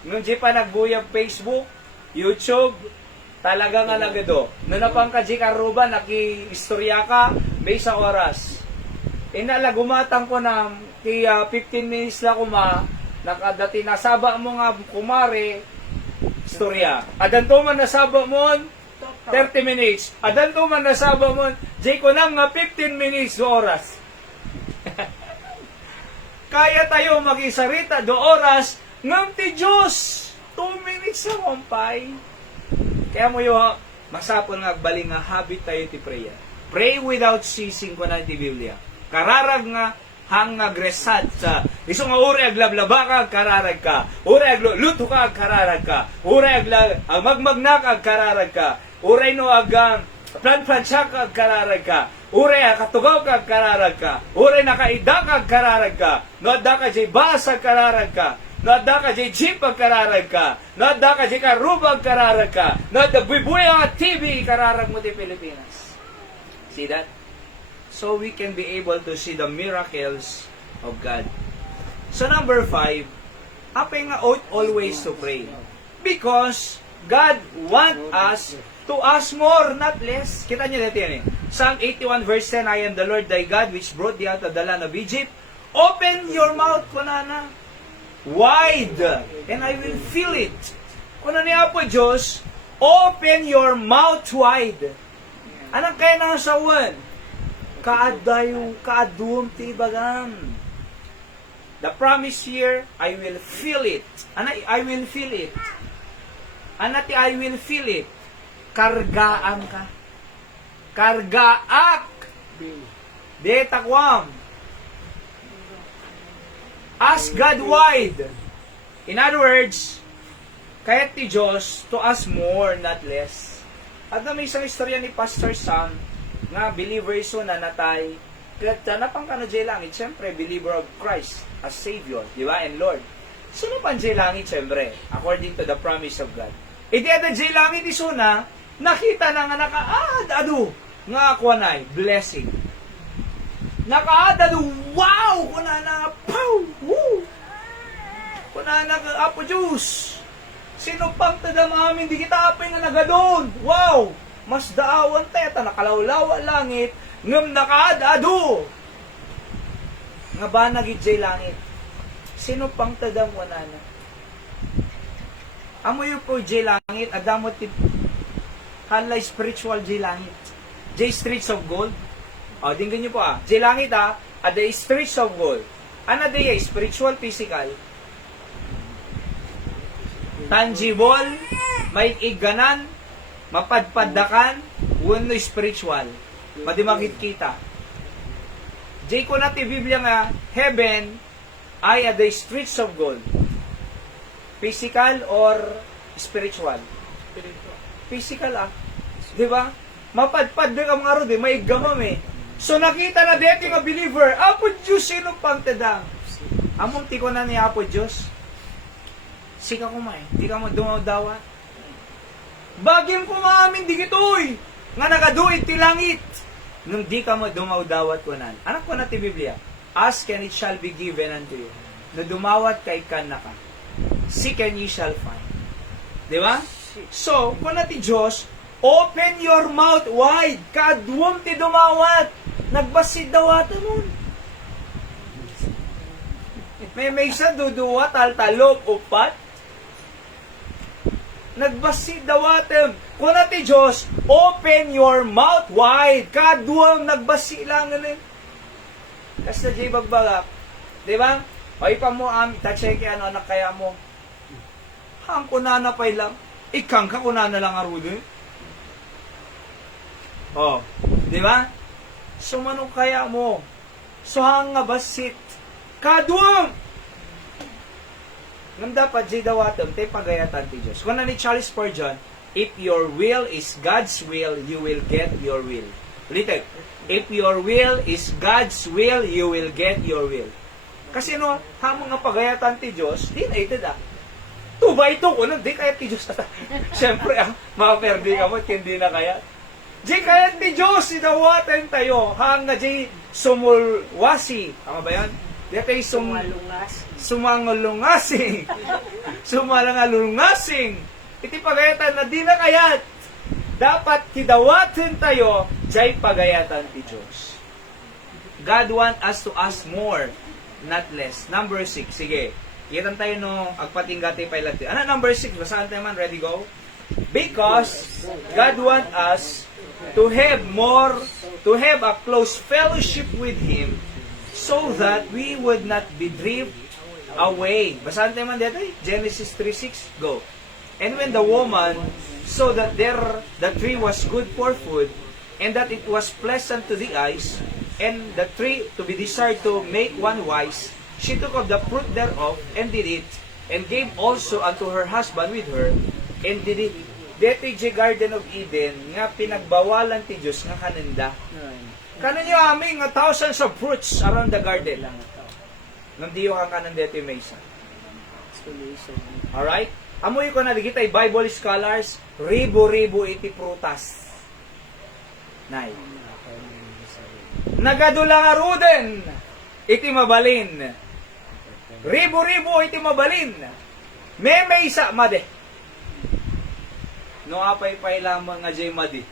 Nung di pa nagbuyag Facebook, YouTube, talaga nga nagado. Nanapang ka di karuba, naki-istorya ka, may isang oras. Inala, gumatang ko na 15 minutes lang nakadati nasaba mo nga kumare, istorya. Adan to man nasaba mo, 30 minutes. Adan to man nasaba mo, di ko nang nga 15 minutes do oras. Kaya tayo mag-isarita do oras, ngam ti Diyos, 2 minutes sa kumpay. Kaya mo yung masapon nga bali nga habit tayo ti prayer. Pray without ceasing ko na ti Biblia. Kararag nga hang agresad sa iso nga uri aglablaba ka kararag ka. Uri agluto ka kararag ka. Uri magmagna ka kararag ka. Uri no agang plan-plansya ka kararag ka. Uri katugaw ka kararag ka. Uri nakaida ka kararag ka. No da ka jay basa kararag ka. Nada ka jay jeep ang kararag ka. Nada ka jay karubag kararag ka. Nada buibuya nga TV kararag mo ti Pilipinas. See that? So we can be able to see the miracles of God. So number 5, apay nga ought always to pray. Because God want us to ask more, not less. Kita niyo dito yan eh. Psalm 81 verse 10, I am the Lord thy God which brought thee out of the land of Egypt. Open your mouth, kunana. Wide, and I will fill it. Kung ano niya po, Diyos, open your mouth wide. Anong kaya na sa wan? Kaadum tibagam. The promise here, I will fill it. I will fill it. Anati, I will fill it. Kargaan ka. Kargaak. Detakwam. Ask God wide. In other words, kaya ti Diyos to ask more, not less. At na may isang istorya ni Pastor Sam, nga believer so na natay, kaya napang ka na dyan langit, siyempre, believer of Christ as Savior, di ba, and Lord. Sino pa dyan langit, siyempre, according to the promise of God. E di ada dyan langit iso na, nakita na nga nakaadado, nga akwanay, blessing. Nakaadado, wow! Kuna na, pow! Woo! Kuna na, Apo Diyos! Sino pang tadam amin, di kita apay nga nagadon! Wow! Mas daawan teta, nakalawlawa langit, ngam nakaadado! Nga ba nagidjay langit? Sino pang tadam wanana? Amo yung po jay langit, adamot halay spiritual jay langit. Jay streets of gold. O, tingnan nyo po jay langit ada streets of gold. Ano day spiritual, physical? Tangible, may iganan, mapadpadakan, wano spiritual. Madi makikita. Jay ko natin Biblia nga, heaven ay the streets of gold. Physical or spiritual? Physical Di ba? Mapadpad ka mga rod may gamam So nakita na dito nga believer, Apo Diyos, sino pang tadang? Among tiko na ni Apo Diyos. Sika kumay, di ka mo dumaw-dawa. Bagim ko maamin di gitoy, nga nagaduit ti langit. Nung di ka mo dumaw-dawat ko nan. Anak ko na ti Biblia, ask and it shall be given unto you. Na dumawat kay kan na ka. Seek and ye shall find. Di ba? So, kung na ti Diyos, open your mouth wide. Kadwom ti dumawat. Nagbasid dawatan nun. May isa duduwa, taltalog, upat. Nagbasid dawatan. Kung na ti Diyos, open your mouth wide. Kadwom, nagbasi lang. Kasi na jay bagbagak. Di ba? Ay pa mo, ta-check anak kaya mo. Hang kunana pa lang. Ikang ka kunana lang arudo. Di ba? So, manong kaya mo? So, hang nga basit. Kadwang! Nang dapat, jay dawatam, te pagayatan ti Diyos. Kung na ni Charles Spurgeon, if your will is God's will, you will get your will. Ulitin. If your will is God's will, you will get your will. Kasi no, hamang nga pagayatan ti Diyos, di na ito Tubay ito ko, di kaya ti Diyos. Siyempre, makaperdi ka mo, hindi na kaya. Di kaya ti Diyos, idawatan tayo, hang nga di sumulwasi. Tama ba yan? Di tayo sumangalungasing. Sumalangalungasing. Iti pagayatan na di na kayat. Dapat tidawatan tayo, di pagayatan ti Diyos. God want us to ask more, not less. Number 6, sige. Iyan tayo nung agpatinggati pa ilan. Ano number 6? Basahan tayo man. Ready, go? Because God want us to have a close fellowship with Him so that we would not be driven away. Basahan tayo man dito. Genesis 3:6, go. And when the woman saw that the tree was good for food, and that it was pleasant to the eyes, and the tree to be desired to make one wise, she took of the fruit thereof, and did it, and gave also unto her husband with her, and did it. Dito yung Garden of Eden, nga pinagbawalan ti Diyos nga kanenda. Kanan nyo aming thousands of fruits around the garden. Nang diyo ka kanan dito yung mesa. Alright? Amoy ko na digit ay Bible scholars, ribo-ribo iti prutas. Nay. Nagadulang aruden, iti mabalin. Ribo-ribo iti mabalin. May isa, made. No apay-pay lamang nga jay madi.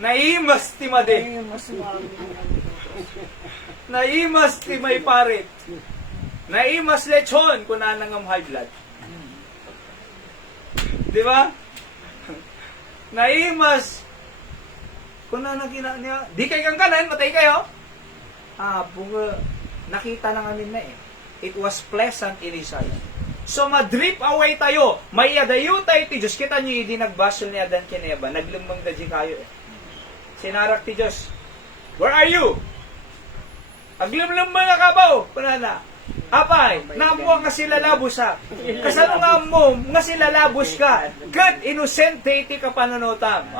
Naimas ti made. Naimas ti may parit. Naimas lechon kung nanangam high blood. Di ba? Naimas kung nanangina niya. Di kayo kang kanan, matay kayo. Bunga, nakita na namin na It was pleasant in his eyes. So, madrip away tayo. May adayo tayo ti Diyos. Kita nyo, hindi nagbasol ni Adan Kineba. Naglumang daji kayo Sinarak ti Diyos. Where are you? Aglumlum mga kabaw. Kunana. Apay, namuha nga sila labos ha. Kasano nga mo, nga sila labos ka. God, innocente iti ka pananutam.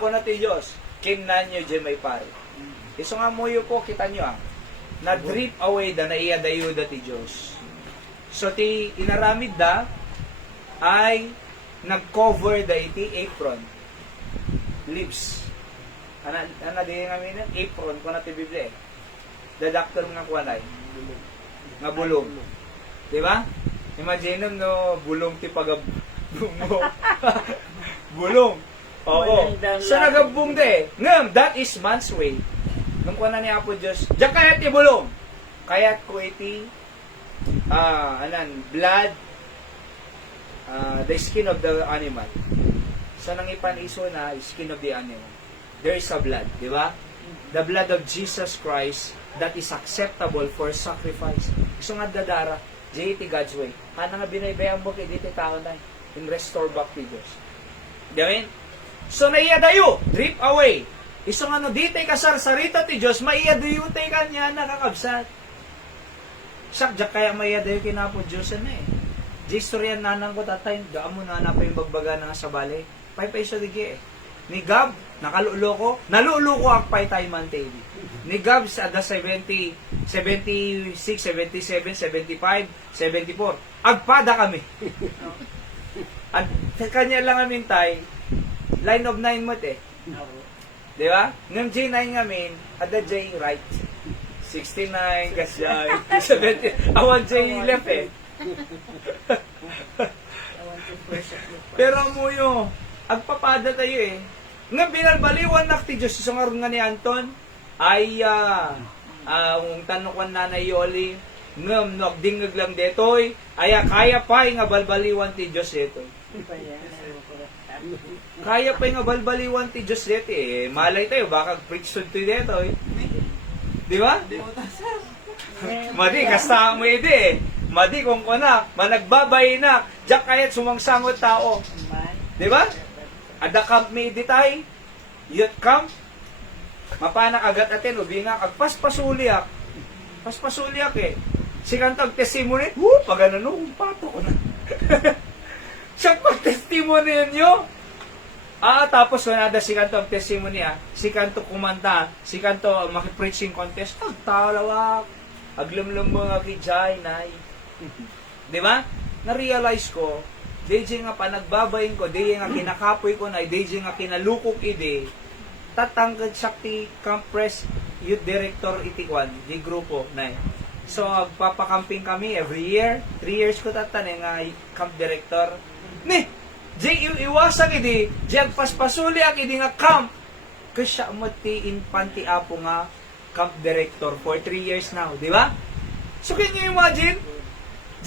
Kung na ti Diyos. Kimnan nyo dyan may pare. Iso nga mo ko, kita nyo na-drip away da, naiyadayo da ti Diyos. So, ti inaramid da, ay nag-cover da iti apron. Lips. Ano din namin yan? Apron, kung na ti Biblia The doctor nga kuwanay. Nga bulong. Diba? Imagine no, bulong ti pagabungo. Bulong. Oo. So, nagabung de. Ngam, that is man's way. Nung kuha na ni Apo Diyos, diyan kaya ti bulong. Kaya ko iti, blood, the skin of the animal. So, nang ipaniso na, skin of the animal. There is a blood, di ba? The blood of Jesus Christ that is acceptable for sacrifice. So nga dadara, iti God's way. Ano nga binaybayan mo kay dito tao na in restore back ti Diyos. Diyamin? So, naiyadayo, drip away. Isang ano, di tay kasar sarita ti Diyos, maiyadayo tay kanya, nakakabsat. Sakjak kaya maiyadayo kinapo Diyos na eh. Jistoryan nanang ko tatay, gaamo na pa yung bagbaga na sa balay. Pay-pay digi eh. Ni Gab, nakaluloko, naluloko ang pay tayo man TV. Ni Gab sa ada 70, 76, 77, 75, 74. Agpada kami. At kanya lang amin tay, line of 9 mo eh. Di ba? Ng J9 ngamin, ada J right. 69, kasyay, 70, awan J left eh. Pero mo yung, agpapada tayo eh. Nga binalbaliwan na ti Diyos, isang aron nga ni Anton, ay, tanong na na Yoli, ngam, nagdingag lang detoy, ay, kaya pa nga balbaliwan ti Diyos ito. Kaya pa nga balbaliwan ti Diyos dito eh. Malay tayo, baka preach to dito eh. Di ba? Madi, kasta mo ide eh. Madi kung kunak, managbabay na, diyak kayat sumangsangot tao. Di ba? Ada camp may ide tayo, youth camp, mapanak agat atin, ubinga, agpaspasuliak. Paspasuliak eh. Sikantag testimony, pagano no, pato ko na. Siyang pag-testimony nyo. Tapos nada si kanto ang testimony si kanto kumanta, si kanto maki-preaching contest, agtalawak, aglumlum mga kijay, nay. Di ba? Na-realize ko, DJ nga pa nagbabayin ko, DJ nga kinakapoy ko na, DJ nga kinalukok ide, tatanggad sakti compress youth director itikwan, di grupo, nay. So, agpapakamping kami every year, 3 years ko tatan nga camp director. Ni, Jay, iwasan idi, Jay, agpaspasuli ang idi nga camp. Kasi siya mati infanti apo nga camp director for 3 years now, di ba? So, can you imagine?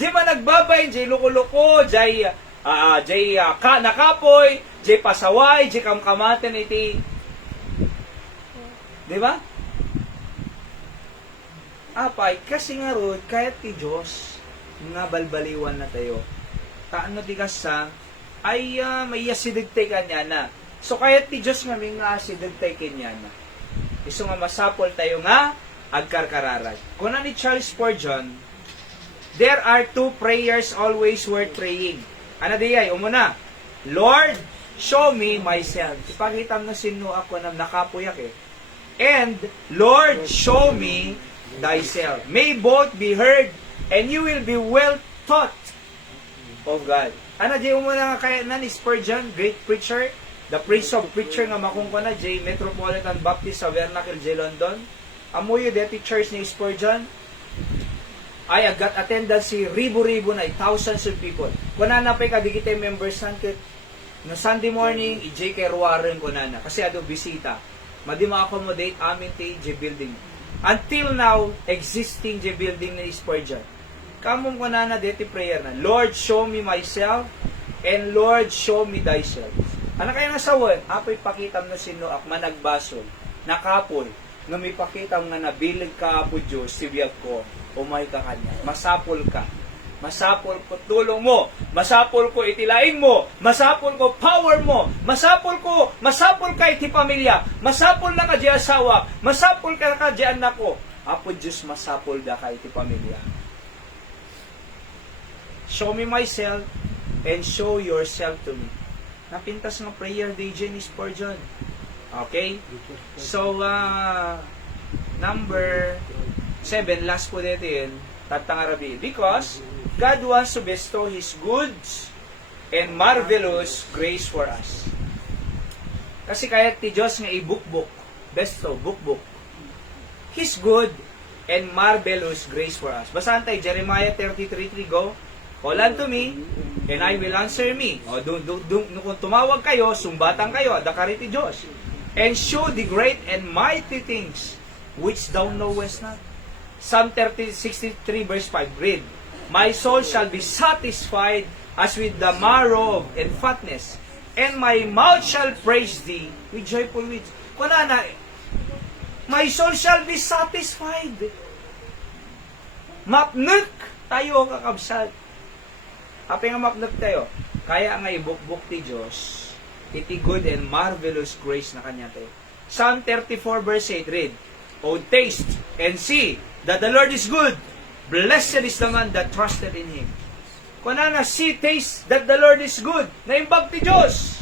Jay, nagbabay, Jay, loko-loko, Jay, nakapoy, Jay, pasaway, Jay, kamkamaten iti. Di ba? Apay, kasi nga ron, kahit ti Diyos, nga balbaliwan na tayo. Taano di kasa, ay may asidagtay kanya na. So, kahit ti Diyos nga may nga asidagtay kanya na. Iso nga masapol tayo nga, agkarkararag. Kuna ni Charles Spurgeon, there are 2 prayers always worth praying. Ano diyay? Umuna, Lord, show me myself. Ipakita mo na sino ako na nakapuyak eh. And, Lord, show me thyself. May both be heard, and you will be well taught of God. Ano, Jay, umuna nga kaya na ni Spurgeon, great preacher, the prince of preacher nga makungko na, Jay, Metropolitan Baptist sa Vernacle, Jay, London. Amuyo, deti church ni Spurgeon, ay agat attendance si ribu-ribu na, thousands of people. Kung nanapay ka, di kita members natin, no Sunday morning, i-J kay Ruaren ko na, kasi ado bisita. Madi ma-accommodate amin ti J building. Until now, existing J building na Spurgeon. Kamong ko na deti prayer na, Lord, show me myself, and Lord, show me thyself. Ano kaya nga sawan? Apoy pakitam na sino ak managbasol, nakapoy, nga may pakitam nga nabilig ka po Diyos, sibiyag ko, umay ka kanya, masapol ka. Masapol ko tulong mo, masapol ko itilaing mo, masapol ko power mo, masapol ka iti pamilya, masapol na ka di asawa, masapol ka di anak ko. Apo Diyos, masapol da ka iti pamilya. Show me myself and show yourself to me. Napintas ng prayer DJ ni Spurgeon. Okay? So, number 7, last po dito yun, tatangarabi. Because God wants to bestow His goods and marvelous grace for us. Kasi kaya ti Diyos nga i-book-book, bestow, book-book, His good and marvelous grace for us. Basahan tayo, Jeremiah 33:3, go. Call unto me, and I will answer me. O, kung tumawag kayo, sumbatan kayo, adakari ti Diyos. And show the great and mighty things which thou knowest not. Psalm 63 verse 5, read, my soul shall be satisfied as with the marrow and fatness, and my mouth shall praise thee with joyful words. Kunana, my soul shall be satisfied. Mapnuk tayo kakabsat. Apay nga mapnag tayo. Kaya nga ibukbuk ti Diyos, iti good and marvelous grace na kanya tayo. Psalm 34 verse 8, read, O taste and see that the Lord is good. Blessed is the man that trusted in Him. Kunana, see, taste that the Lord is good. Naimbag ti Diyos.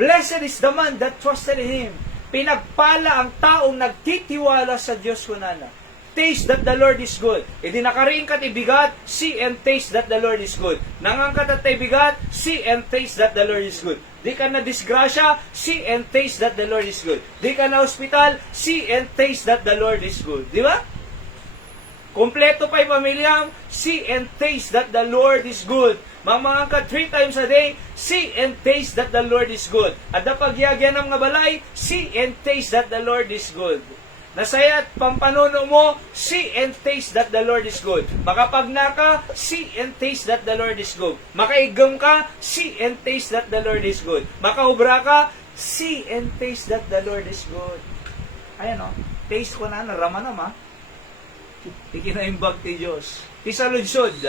Blessed is the man that trusted in Him. Pinagpala ang taong nagtitiwala sa Diyos, kunana. Taste that the Lord is good. Idi nakariing kat ibigat, see and taste that the Lord is good. Nangangkat at ibigat, see and taste that the Lord is good. Di ka na disgrasya, see and taste that the Lord is good. Di ka na hospital, see and taste that the Lord is good. Di ba? Kompleto pa yung pamilyang, see and taste that the Lord is good. Mamangangkat 3 times a day, see and taste that the Lord is good. At napagyagyan ng nga balay, see and taste that the Lord is good. Nasayat pampanuno mo, see and taste that the Lord is good. Makapagna ka, see and taste that the Lord is good. Makaigam ka, see and taste that the Lord is good. Makaubra ka, see and taste that the Lord is good. Ayan o, taste ko na, narama naman. Tikinaimbag ti Diyos. Ti saludsod,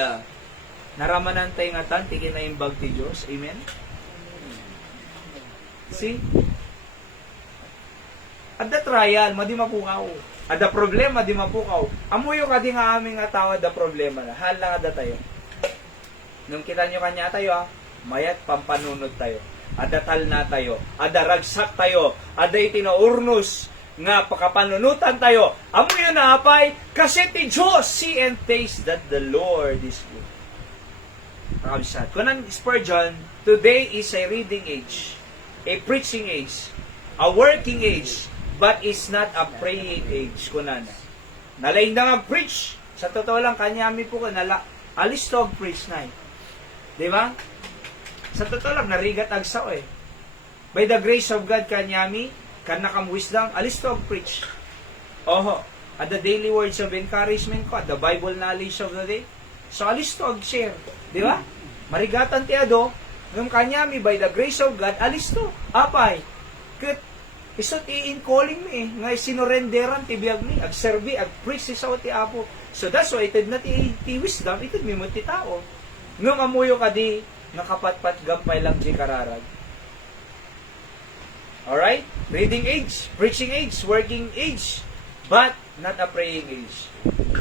naramanan tayo nga tan, tikinaimbag ti Diyos. Amen? See? At the trial, madi mapukaw. At the problema, di mapukaw. Amuyo ka di nga aming nga tawad da problema na. Hal lang ada tayo. Nung kita nyo kanya tayo, mayat pampanunod tayo. Adatal na tayo. Adaragsak tayo. Ada itinaurnos nga pakapanunutan tayo. Amuyo na apay, kasi ti Diyos, see and taste that the Lord is good. Pakabisat. Kunan Spurgeon, today is a reading age, a preaching age, a working age, but is not a praying age. Kunan. Nalain na nga preach. Sa totoo lang, kanyami po ko, alis to preach na eh. Di ba? Sa totoo lang, narigat agsaw eh. By the grace of God, kanyami, kanakam wisdom, alis to preach. Oho. At the daily words of encouragement ko, at the Bible knowledge of the day. So, alis to share. Di ba? Marigatan ti ado, ng kanyami, by the grace of God, alis to. Apay. Kat, isot in calling me, nga sinurenderan ti biyag mi, agserbi, agpreach sa ti Apo. So that's why, itid na ti wisdom, itid mi mo ti tao. Ngam amuyo ka di, nakapatpat gampay lang di kararag. Alright? Reading age, preaching age, working age, but not a praying age.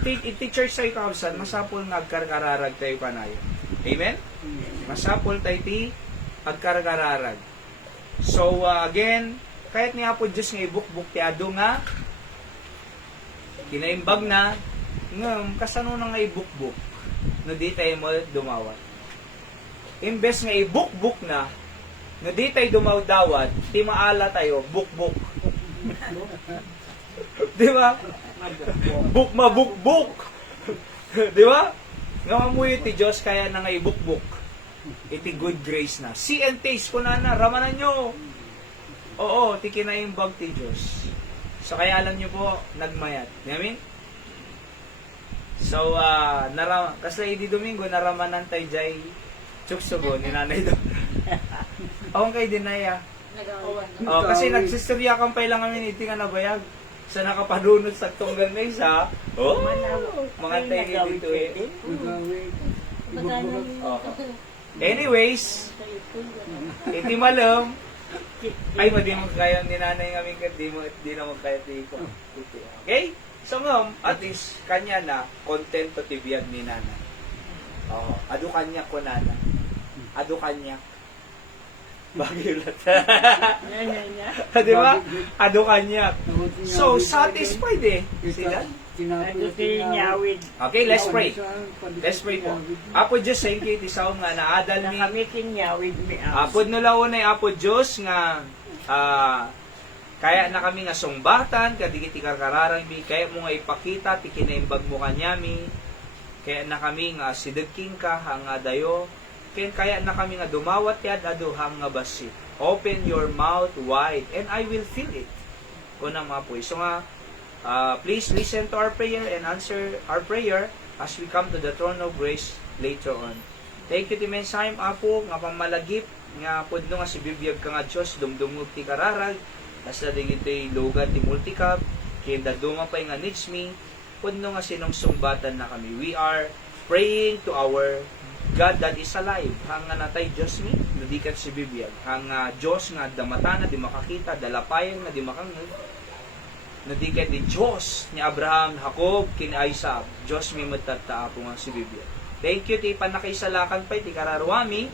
Iti church tayo kausan, masapol nga agkarkararag tayo kanayo. Amen? Masapol tayo ti agkarkararag. So, again, kahit niya po Diyos nga ibukbuk ti ado nga, kinaimbag na, ngam, kasano na nga ibukbuk, no di tayo mo dumawat. Imbes nga ibukbuk na, no di tayo dumawdawat, ti maala tayo, bukbuk. Di ba? Buk mabukbuk. Di ba? Nga mamuyo ti Diyos, kaya na nga ibukbuk. Iti good grace na. See and taste ko na, ramanan nyo. Oo, tikinaimbag ti Diyos. So, kaya alam nyo po, nagmayat. Amen? So, kasi di Domingo, naramanan tayo jay tsuksugo ni nanay do. Akong kay dinaya. Kasi nagsistorya kang pa lang kami, iti nga nabayag. Sa nakapadunod sa tunggal may isa. Oh, mga tayo dito eh. Anyways, iti malam, ay, di mo kaya ni nanay ng aming di na mo kaya tiko. Okay? So, at least, kanya na, kontento tibiyag ni nanay. Ado kanya ko nana. Ado kanya. Bagyulat. Di ba? Ado kanya. So, satisfied eh. Sila? Okay, let's pray. Let's pray po. Apo Diyos, thank you, tisaw nga naadal mi. Apo nulaw na Apo Diyos nga kaya na kami nga sungbatan, kadigiti karkararang mi, kaya mo nga ipakita, tikinaimbag mo kanyami, kaya na kami nga sidagking ka, hanga dayo, kaya na kami nga dumawat yad ado hanga basit. Open your mouth wide, and I will fill it. Kuna mga po. So nga, please listen to our prayer and answer our prayer as we come to the throne of grace later on. Thank you ti mensahim Apo nga pamalagip nga pudno nga si bibiyag ka nga Diyos dumdumog ti kararag as na din ito'y lugan ti multicab kaya daduma pa nga needs me pudno nga sinong sumbatan na kami. We are praying to our God that is alive. Hanga natay Diyos mi, nadikat si Bibiyag. Hanga Diyos nga damata na di makakita, dalapayang na di makangag. Nadikat di Diyos ni Abraham, Jacob, kin Isaac. Diyos mi matata po nga si Bibiyag. Thank you, ti panakaisalakan pa, ti kararwami.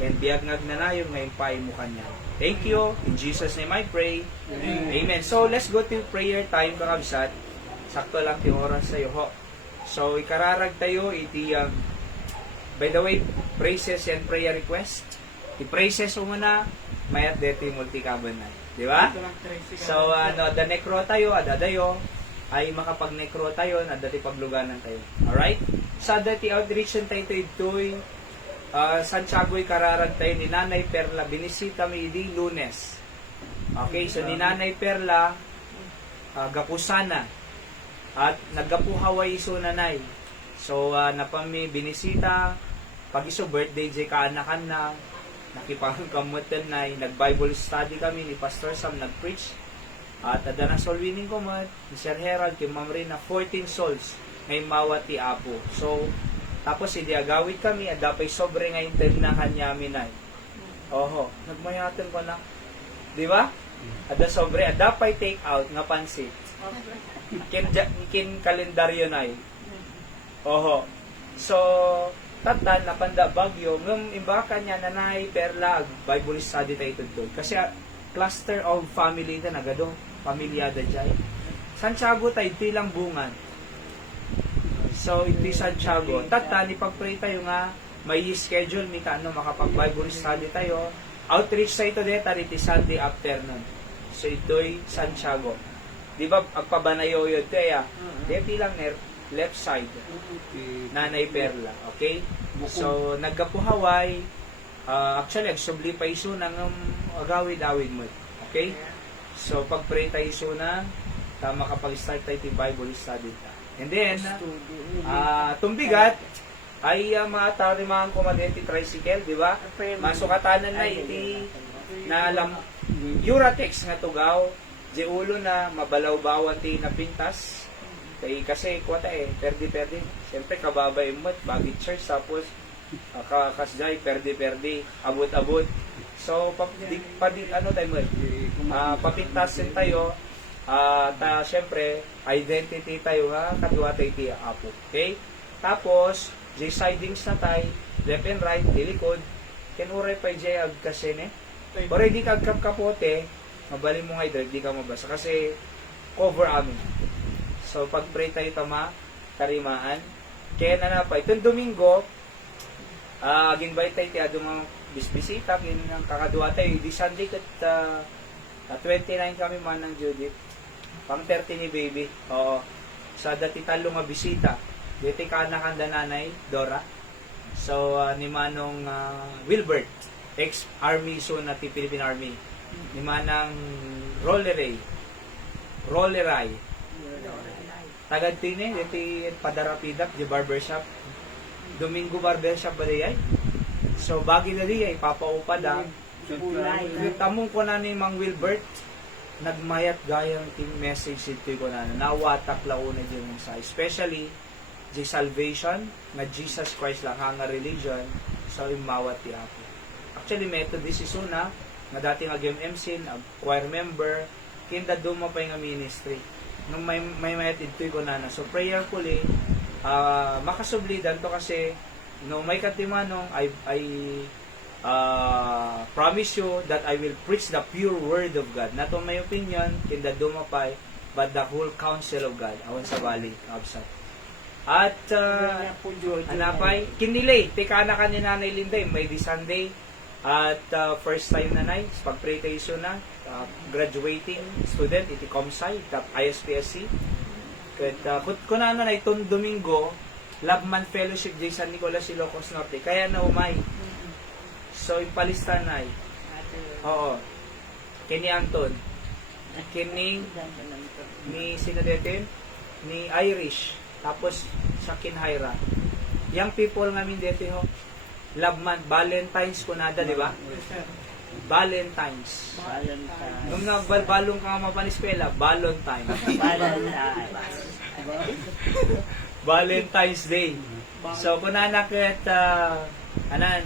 And biyag nagnanayon, ngayon pa mo kanya. Thank you. In Jesus' name I pray. Amen. So, let's go to prayer time, kakabsat. Sakto lang ti oras sa'yo, ho. So, ikararag tayo, iti, by the way, praises and prayer request. I-praises mo muna, mayat deti multikaban na. Di ba? So, the necro tayo, adadayo, ay makapag-necro tayo, nadati pagluganan tayo. Alright? Sa dati outreach tayo ito'y Santiago'y kararag tayo ni Nanay Perla. Binisita mi di Lunes. Okay, so ni Nanay Perla, gapusana. At naggapuhaway iso nanay. So, napami binisita, pag iso birthday jay kaanakan na, nakipangkamutan na, nag-Bible study kami ni Pastor Sam, nag-preach. At ada na soul winning ko mo, ni Sir Herald, kay Ma'am Rina, 14 souls ngay mawati apo. So, tapos hindi agawit kami, at dapay sobre nga intel na kanya minay. Oho, nagmayatan ko na. Di ba? Ada sobre, at dapay take out nga pansit. Kin kalendaryo na Oho. So, tatan, napanda bagyo, ngum imbaka niya nanay, perla, Bible study tayo ito. Kasi cluster of family na nagado, pamilyada dyan. Santiago tayo, ito lang bungan. So, ito Santiago. Tatan, ipag-pray tayo nga, may schedule, may kaano, makapag-Bible study tayo. Outreach sa ito deta, iti Sunday afternoon. So, ito'y Santiago. Di ba, agpabanayo yun, kaya, deti lang left side, Nanay Perla, okay? So, nagkapuhaway, actually, agsubli pa iso ng agawid-awid mo, okay? So, pag-pray tayo iso na, makapag-start tayo iti Bible study ta. And then, tumbigat, ay matarimahan ko madenti tricycle, di ba? Masukatanan na iti, na alam, Uratex nga tugaw, di ulo na mabalaw-bawan ti napintas, kasi kwata perdi-perdi. Siyempre, kababay mo, bagit church, tapos, kasjay, perdi-perdi, abot-abot. So, papintasin tayo, siyempre, identity tayo ha, kadwa tayo ti apo. Okay? Tapos, jay sidings na tayo, left and right, dilikod, kinuray pa jay agkasin Pero di ka kapote, mabali mo nga di ka mabasa. Kasi, cover amin. So, pag-pray tayo tama, karimaan. Kaya na pa, itong Domingo, ginbay tayo ti adong mga bisbisita, kakadwa tayo, di Sunday kat 29 kami manang Judith. Pang 30 ni baby. Oo. Sa dati talo nga bisita. Dito ka nakanda nanay, Dora. So, ni Manong Wilbert, ex-army so na ti Philippine Army. Ni Manang Rolleray. Tagad tine, dito padarapidak, di barbershop. Domingo barbershop ba di ay? So, bagi na di ay, papaupad tamong ko na ni Mang Wilbert, nagmayat gayang ting message ito ko na nawatak launa dyan sa especially the salvation na Jesus Christ lang hanga religion so imawat ti Apo. Actually Methodist iso na nga dati nga MC na choir member kinda duma pa nga ministry nung may mayat ito ko na so prayerfully makasublidan to kasi no may katimanong I promise you that I will preach the pure word of God. Not on my opinion, kinda dumapay, but the whole counsel of God. Awan sa bali, absat. At, anapay, kinilay, tika na ka ni Nanay Linday, may di Sunday, at first time na nai, pag-pray tayo so na, graduating student, iti Comsci, ISPSC. At, kung ano na itong Domingo, Loveman Fellowship, J. San Nicolas, Ilocos Norte, kaya na umay. So, ipalista na oo. Kini Anton. Kini ni Sinadetin. Ni Irish. Tapos, sa Kinhaira. Young people ngamin dito ho. Loveman. Valentine's ko nada, di ba? Valentine's. Nung nagbalbalong ka nga mapanispela, Valentine's. Valentine's Day. So, kung nanakit, anan,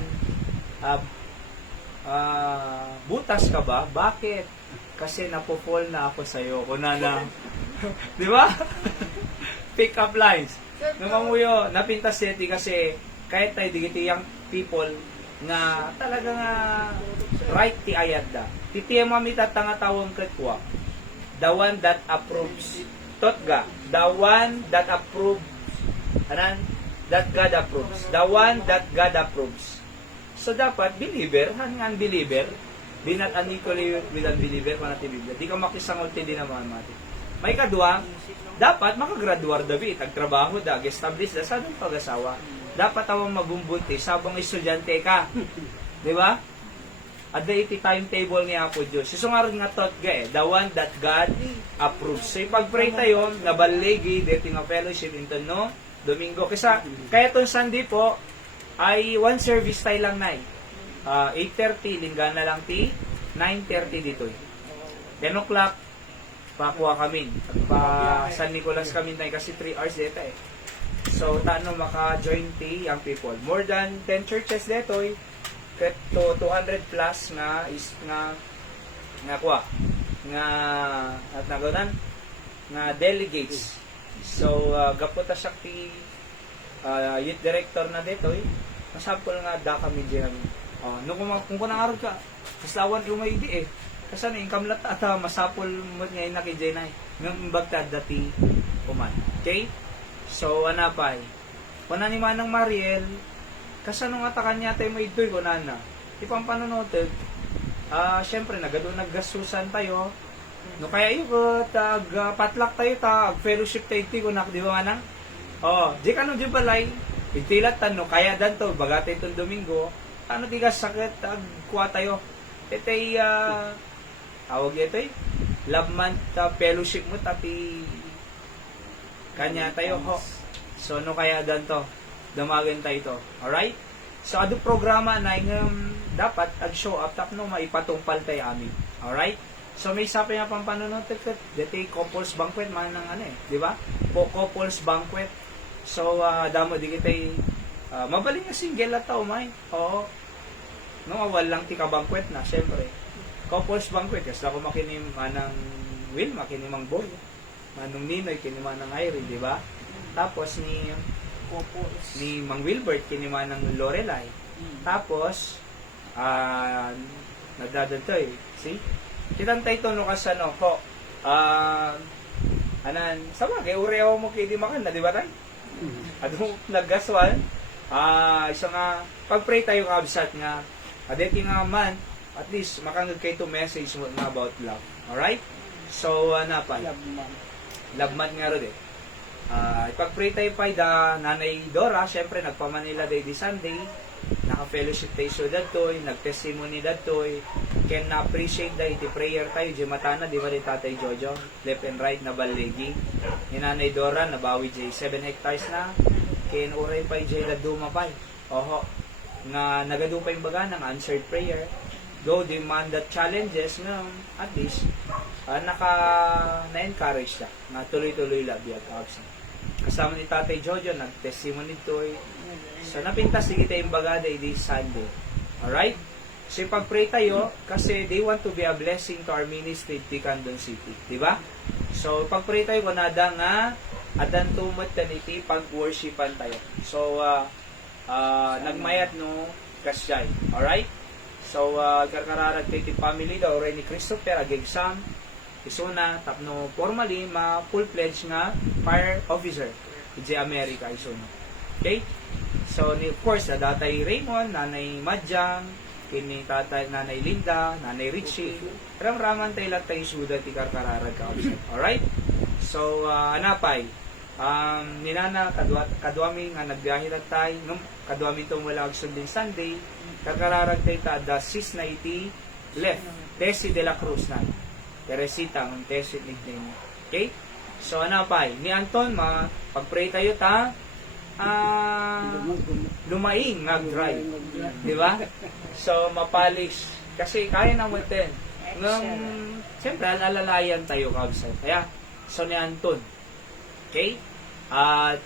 ah, butas ka ba? Bakit? Kasi napofall na ako sa'yo. Kung nana, di ba? Pick up lines. Nungamuyo, napinta seti kasi kahit tayo digiti young people nga talaga nga right ti ayad da. Titiya mamita tanga tawang katwa. The one that approves. Totga. The one that approves. Anan? That God approves. The one that God approves. So dapat believer, hang unbeliever, di not unequally with unbeliever kung natin Biblia. Di ka makisangol ti din naman mati. May kadwa, dapat makagraduar David, agtrabaho da, establish da sa dong pag-asawa. Dapat awang mabumbunti sabang estudyante ka. Di ba? At the iti timetable niya po Diyos. Isungarod nga thought ga the one that God approves. So ipag-pray tayo, nabaligi, dito nga fellowship into no, Domingo. Kaya itong Sunday po, ay one service tayo lang na 8:30, linggan na lang ti, 9:30 dito 10 o'clock, pakuha kami. At pa San Nicolas kami tayo kasi 3 hours dito So, tano maka-join ti ang people. More than 10 churches dito ket to 200 plus nga is nga kuha nga at naganan nga delegates. So, gaputa siya ti youth director na dito masapol nga da kami dyan. Kung kunangarod ka, kaslawan yung may idi Kasi ano, yung kamlat ata masapol mo ngayon na kay Jenay. Ng bagtad dati kuman. Okay? So, anapay. Kuna ni Manang Mariel, kasi anong atakan niya tayo may idoy kunan na. Ipang panunoted, syempre, naggasusan tayo. No, kaya yung patlak tayo, fellowship tayo, kunak, di ba manang? Di ka nung di balay, itilat tano, kaya danto, bagatay itong Domingo, ano di ka sakit, kuha tayo. Itay, tawag ito love month fellowship mo, tapi, kanya tayo, ho. So, no kaya danto, damagan tayo ito. Alright? So, ado programa na yung dapat, ag-show up, tapno, maipatumpal tayo amin. Alright? So, may sabi nga pang panunod, dito couples banquet, man ng di ba? Couples banquet. So, damo di kita mabaling nga single at tao, may. Oo. Awal lang ti ka banquet na, syempre. Couples banquet, kasi ako makinim manang Will, makinim ang Boy. Manong Ninoy, kiniman ng Irene, di ba? Tapos ni Mang Wilbert, kiniman ng Lorelai. Tapos, nagdadatoy. See? Kitantay to no kasano ho. Sa bagay, ureho mo kay di makan na, di ba tayo? At naggaswan, isa nga, pag-pray tayo kabsat nga, adeti nga man, at least, makangag kayo to message mo nga about love. Alright? So, pa? Love month nga rin ipag-pray tayo pa, Nanay Dora, syempre, nagpa-Manila Day di Sunday, naka-fellowship tayo so datoy, nag-testimony datoy, can appreciate da iti prayer tayo, di matana, di ba rin Tatay Jojo, left and right na baligi, ni Nanay Dora, nabawi di 7 hectares na, ken uray pa di da dumapay, nga nagadu pa yung baga ng answered prayer, though demand that challenges, at least, na-encourage siya, na tuloy-tuloy lang biya kasama ni Tatay Jojo, nag-testimony to'y. So, napintas di kita yung bagada this Sunday. Alright? So, pag-pray tayo, kasi they want to be a blessing to our ministry at Candon City. Diba? So, pag-pray tayo, kunada nga, adan tumot na iti, pag-worshipan tayo. So, nagmayat no, kasyay. Alright? So, karkararag tayo iti family daw, rin ni Christopher, ag-exam, isuna, tapno formally, full pledge nga fire officer di America isuna. Okay? So, of course, Tatay Raymond, Nanay Madjang, kini Tatay Nanay Linda, Nanay Richie, ram-raman tayo lang tayo suda ti karkararag ka. Alright? So, anapay, ninana, kadwami nga nagbiyahe lang tayo, kadwami itong wala agsundin Sunday, karkararag tayo ta, the 690 left, Tessie de la Cruz na. Teresita, ang tesit nickname. Okay? So, ni Anton, pag-pray tayo ta, lumaing, nag-drive. Di ba? So, mapalis. Kasi, kaya naman din. Siyempre, alalayan tayo kabsat. Kaya, so ni Anton. Okay? At,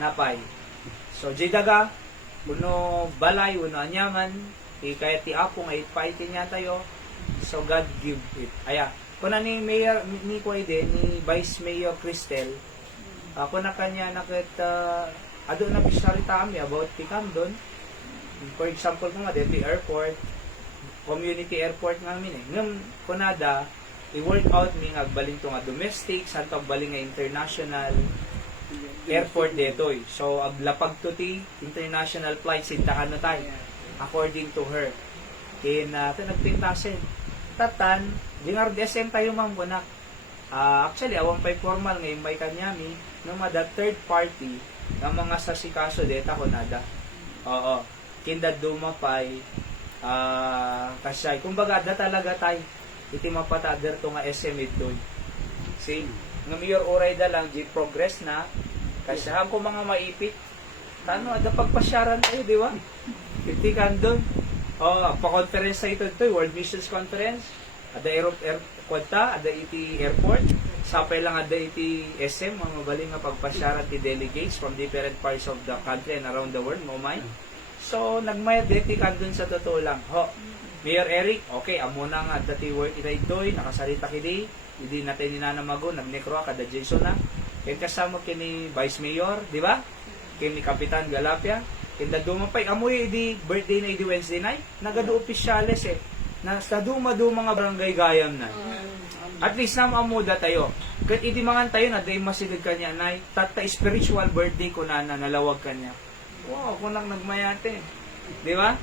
napay. So, jidaga, uno balay, uno anyaman, kaya ti apo nga ipaitin niya tayo. So, God give it. Aya, kung ni Mayor, ni Kuwaide, ni Vice Mayor Cristel, ako na kanya nakit, ado na bisarita kami about ti Camden. For example, kung nga, di airport, community airport nga namin eh. Ngam, kunada, i-work out mi nga agbaling to nga domestic, san pagbaling nga international airport detoy. So, aglapag to ti international flight, sintakan na tayo. According to her. Kaya na, ito nagpintasin. Tatan, lingar SM tayo ma'am kunak. Actually, awang pa'y formal ngayon may kanyami, ng mga third party, ng mga sasikaso deta kunada. Oo. Kinda dumapay, kasay. Kumbaga, da talaga tayo. Iti mapatader to nga SM doy. See? Nga mayor oray da lang, di progress na. Kasi ako mga maipit. Tano, ada pagpasyaran tayo, di ba? Iti kandon. Pa-conference sa ito, World Missions Conference. Ada kwanta, ada iti airport. Sapay lang ada iti SM, mga mabaling nga pagpasyaran ti delegates from different parts of the country and around the world, mo may. So, nagmayad iti kandun sa totoo lang. Mayor Eric, okay, amo na nga dati work itay doy, nakasalita kidi, hindi natin ninanamago, nagnekro kada Jason na. Kaya kasama kini Vice Mayor, di ba? Kini Kapitan Galapia, kaya dumapay, amoy di birthday na di Wednesday night, nagado opisyales eh. Nasa duma-duma mga barangay gayam na. At least na maamuda tayo. Kahit hindi mangan tayo na dahil masilig kanya na tata spiritual birthday ko na nalawag kanya. Wow, kung nang nagmayate. Di ba?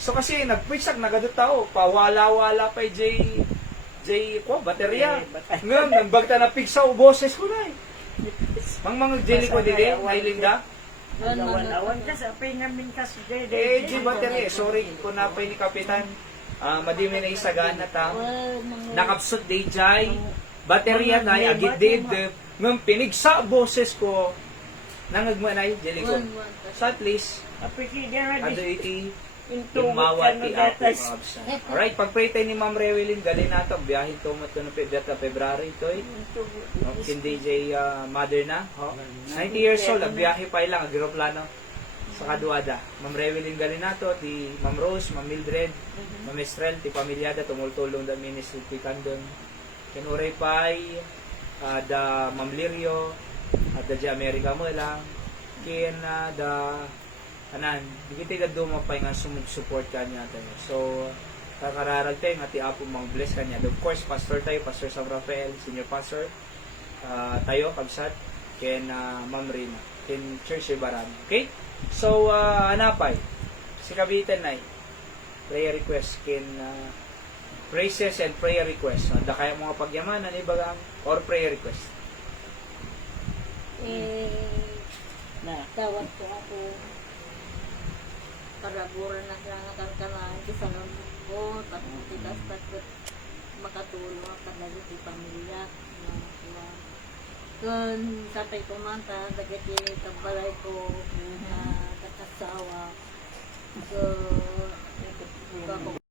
So kasi nagpwisak nagado tao, pawala-wala pa baterya. Ngayon, nagbagta na pigsa boses ko na eh. Mga jeli ko dili, ay Linda. Awan ka sa pingamin kasi Baterya, sorry ko na pa ni Kapitan. Madimi na isagana ta. Nakapsot day jay. Baterya na, agit did. Ngayon, pinigsa boses ko. Nangagmanay, jeli ko. So at least, ano iti, mawati ako. Alright, pag-pray tayo ni Ma'am Rewelyn, gali nato, biyahin tumot ko ng February ito eh. Hindi DJ mother na. 90 years old, biyahe pa ilang, agiroplano sa Kaduada. Ma'am Rewelyn gali nato, ti Ma'am Rose, Ma'am Mildred, Ma'am Estrel, ti pamilyada, tumultulong da ministry ti Kandon. Kinuray pa'y, da Ma'am Lirio, at da di Amerika mo lang, kin da kanan, di kita dumapay nga support kanya tayo. So, kakararag tayo nga ti Apo mang bless kanya. Of course, pastor tayo, Pastor Sam Rafael, senior pastor, tayo, Kagsat, ken Ma'am Rina, ken Church Ibaran. Okay? So, anapay, si Kabitan na prayer request, ken praises and prayer request. Handa kaya mga pagyamanan, ibagang, or prayer request. Tawag ko ako. Karabura na siya nga karkalaan sa ko, tigas takot makatulong ang kanila di pamilya. Kung katay kumanta, dagati kabalay ko, kakasawa. Kung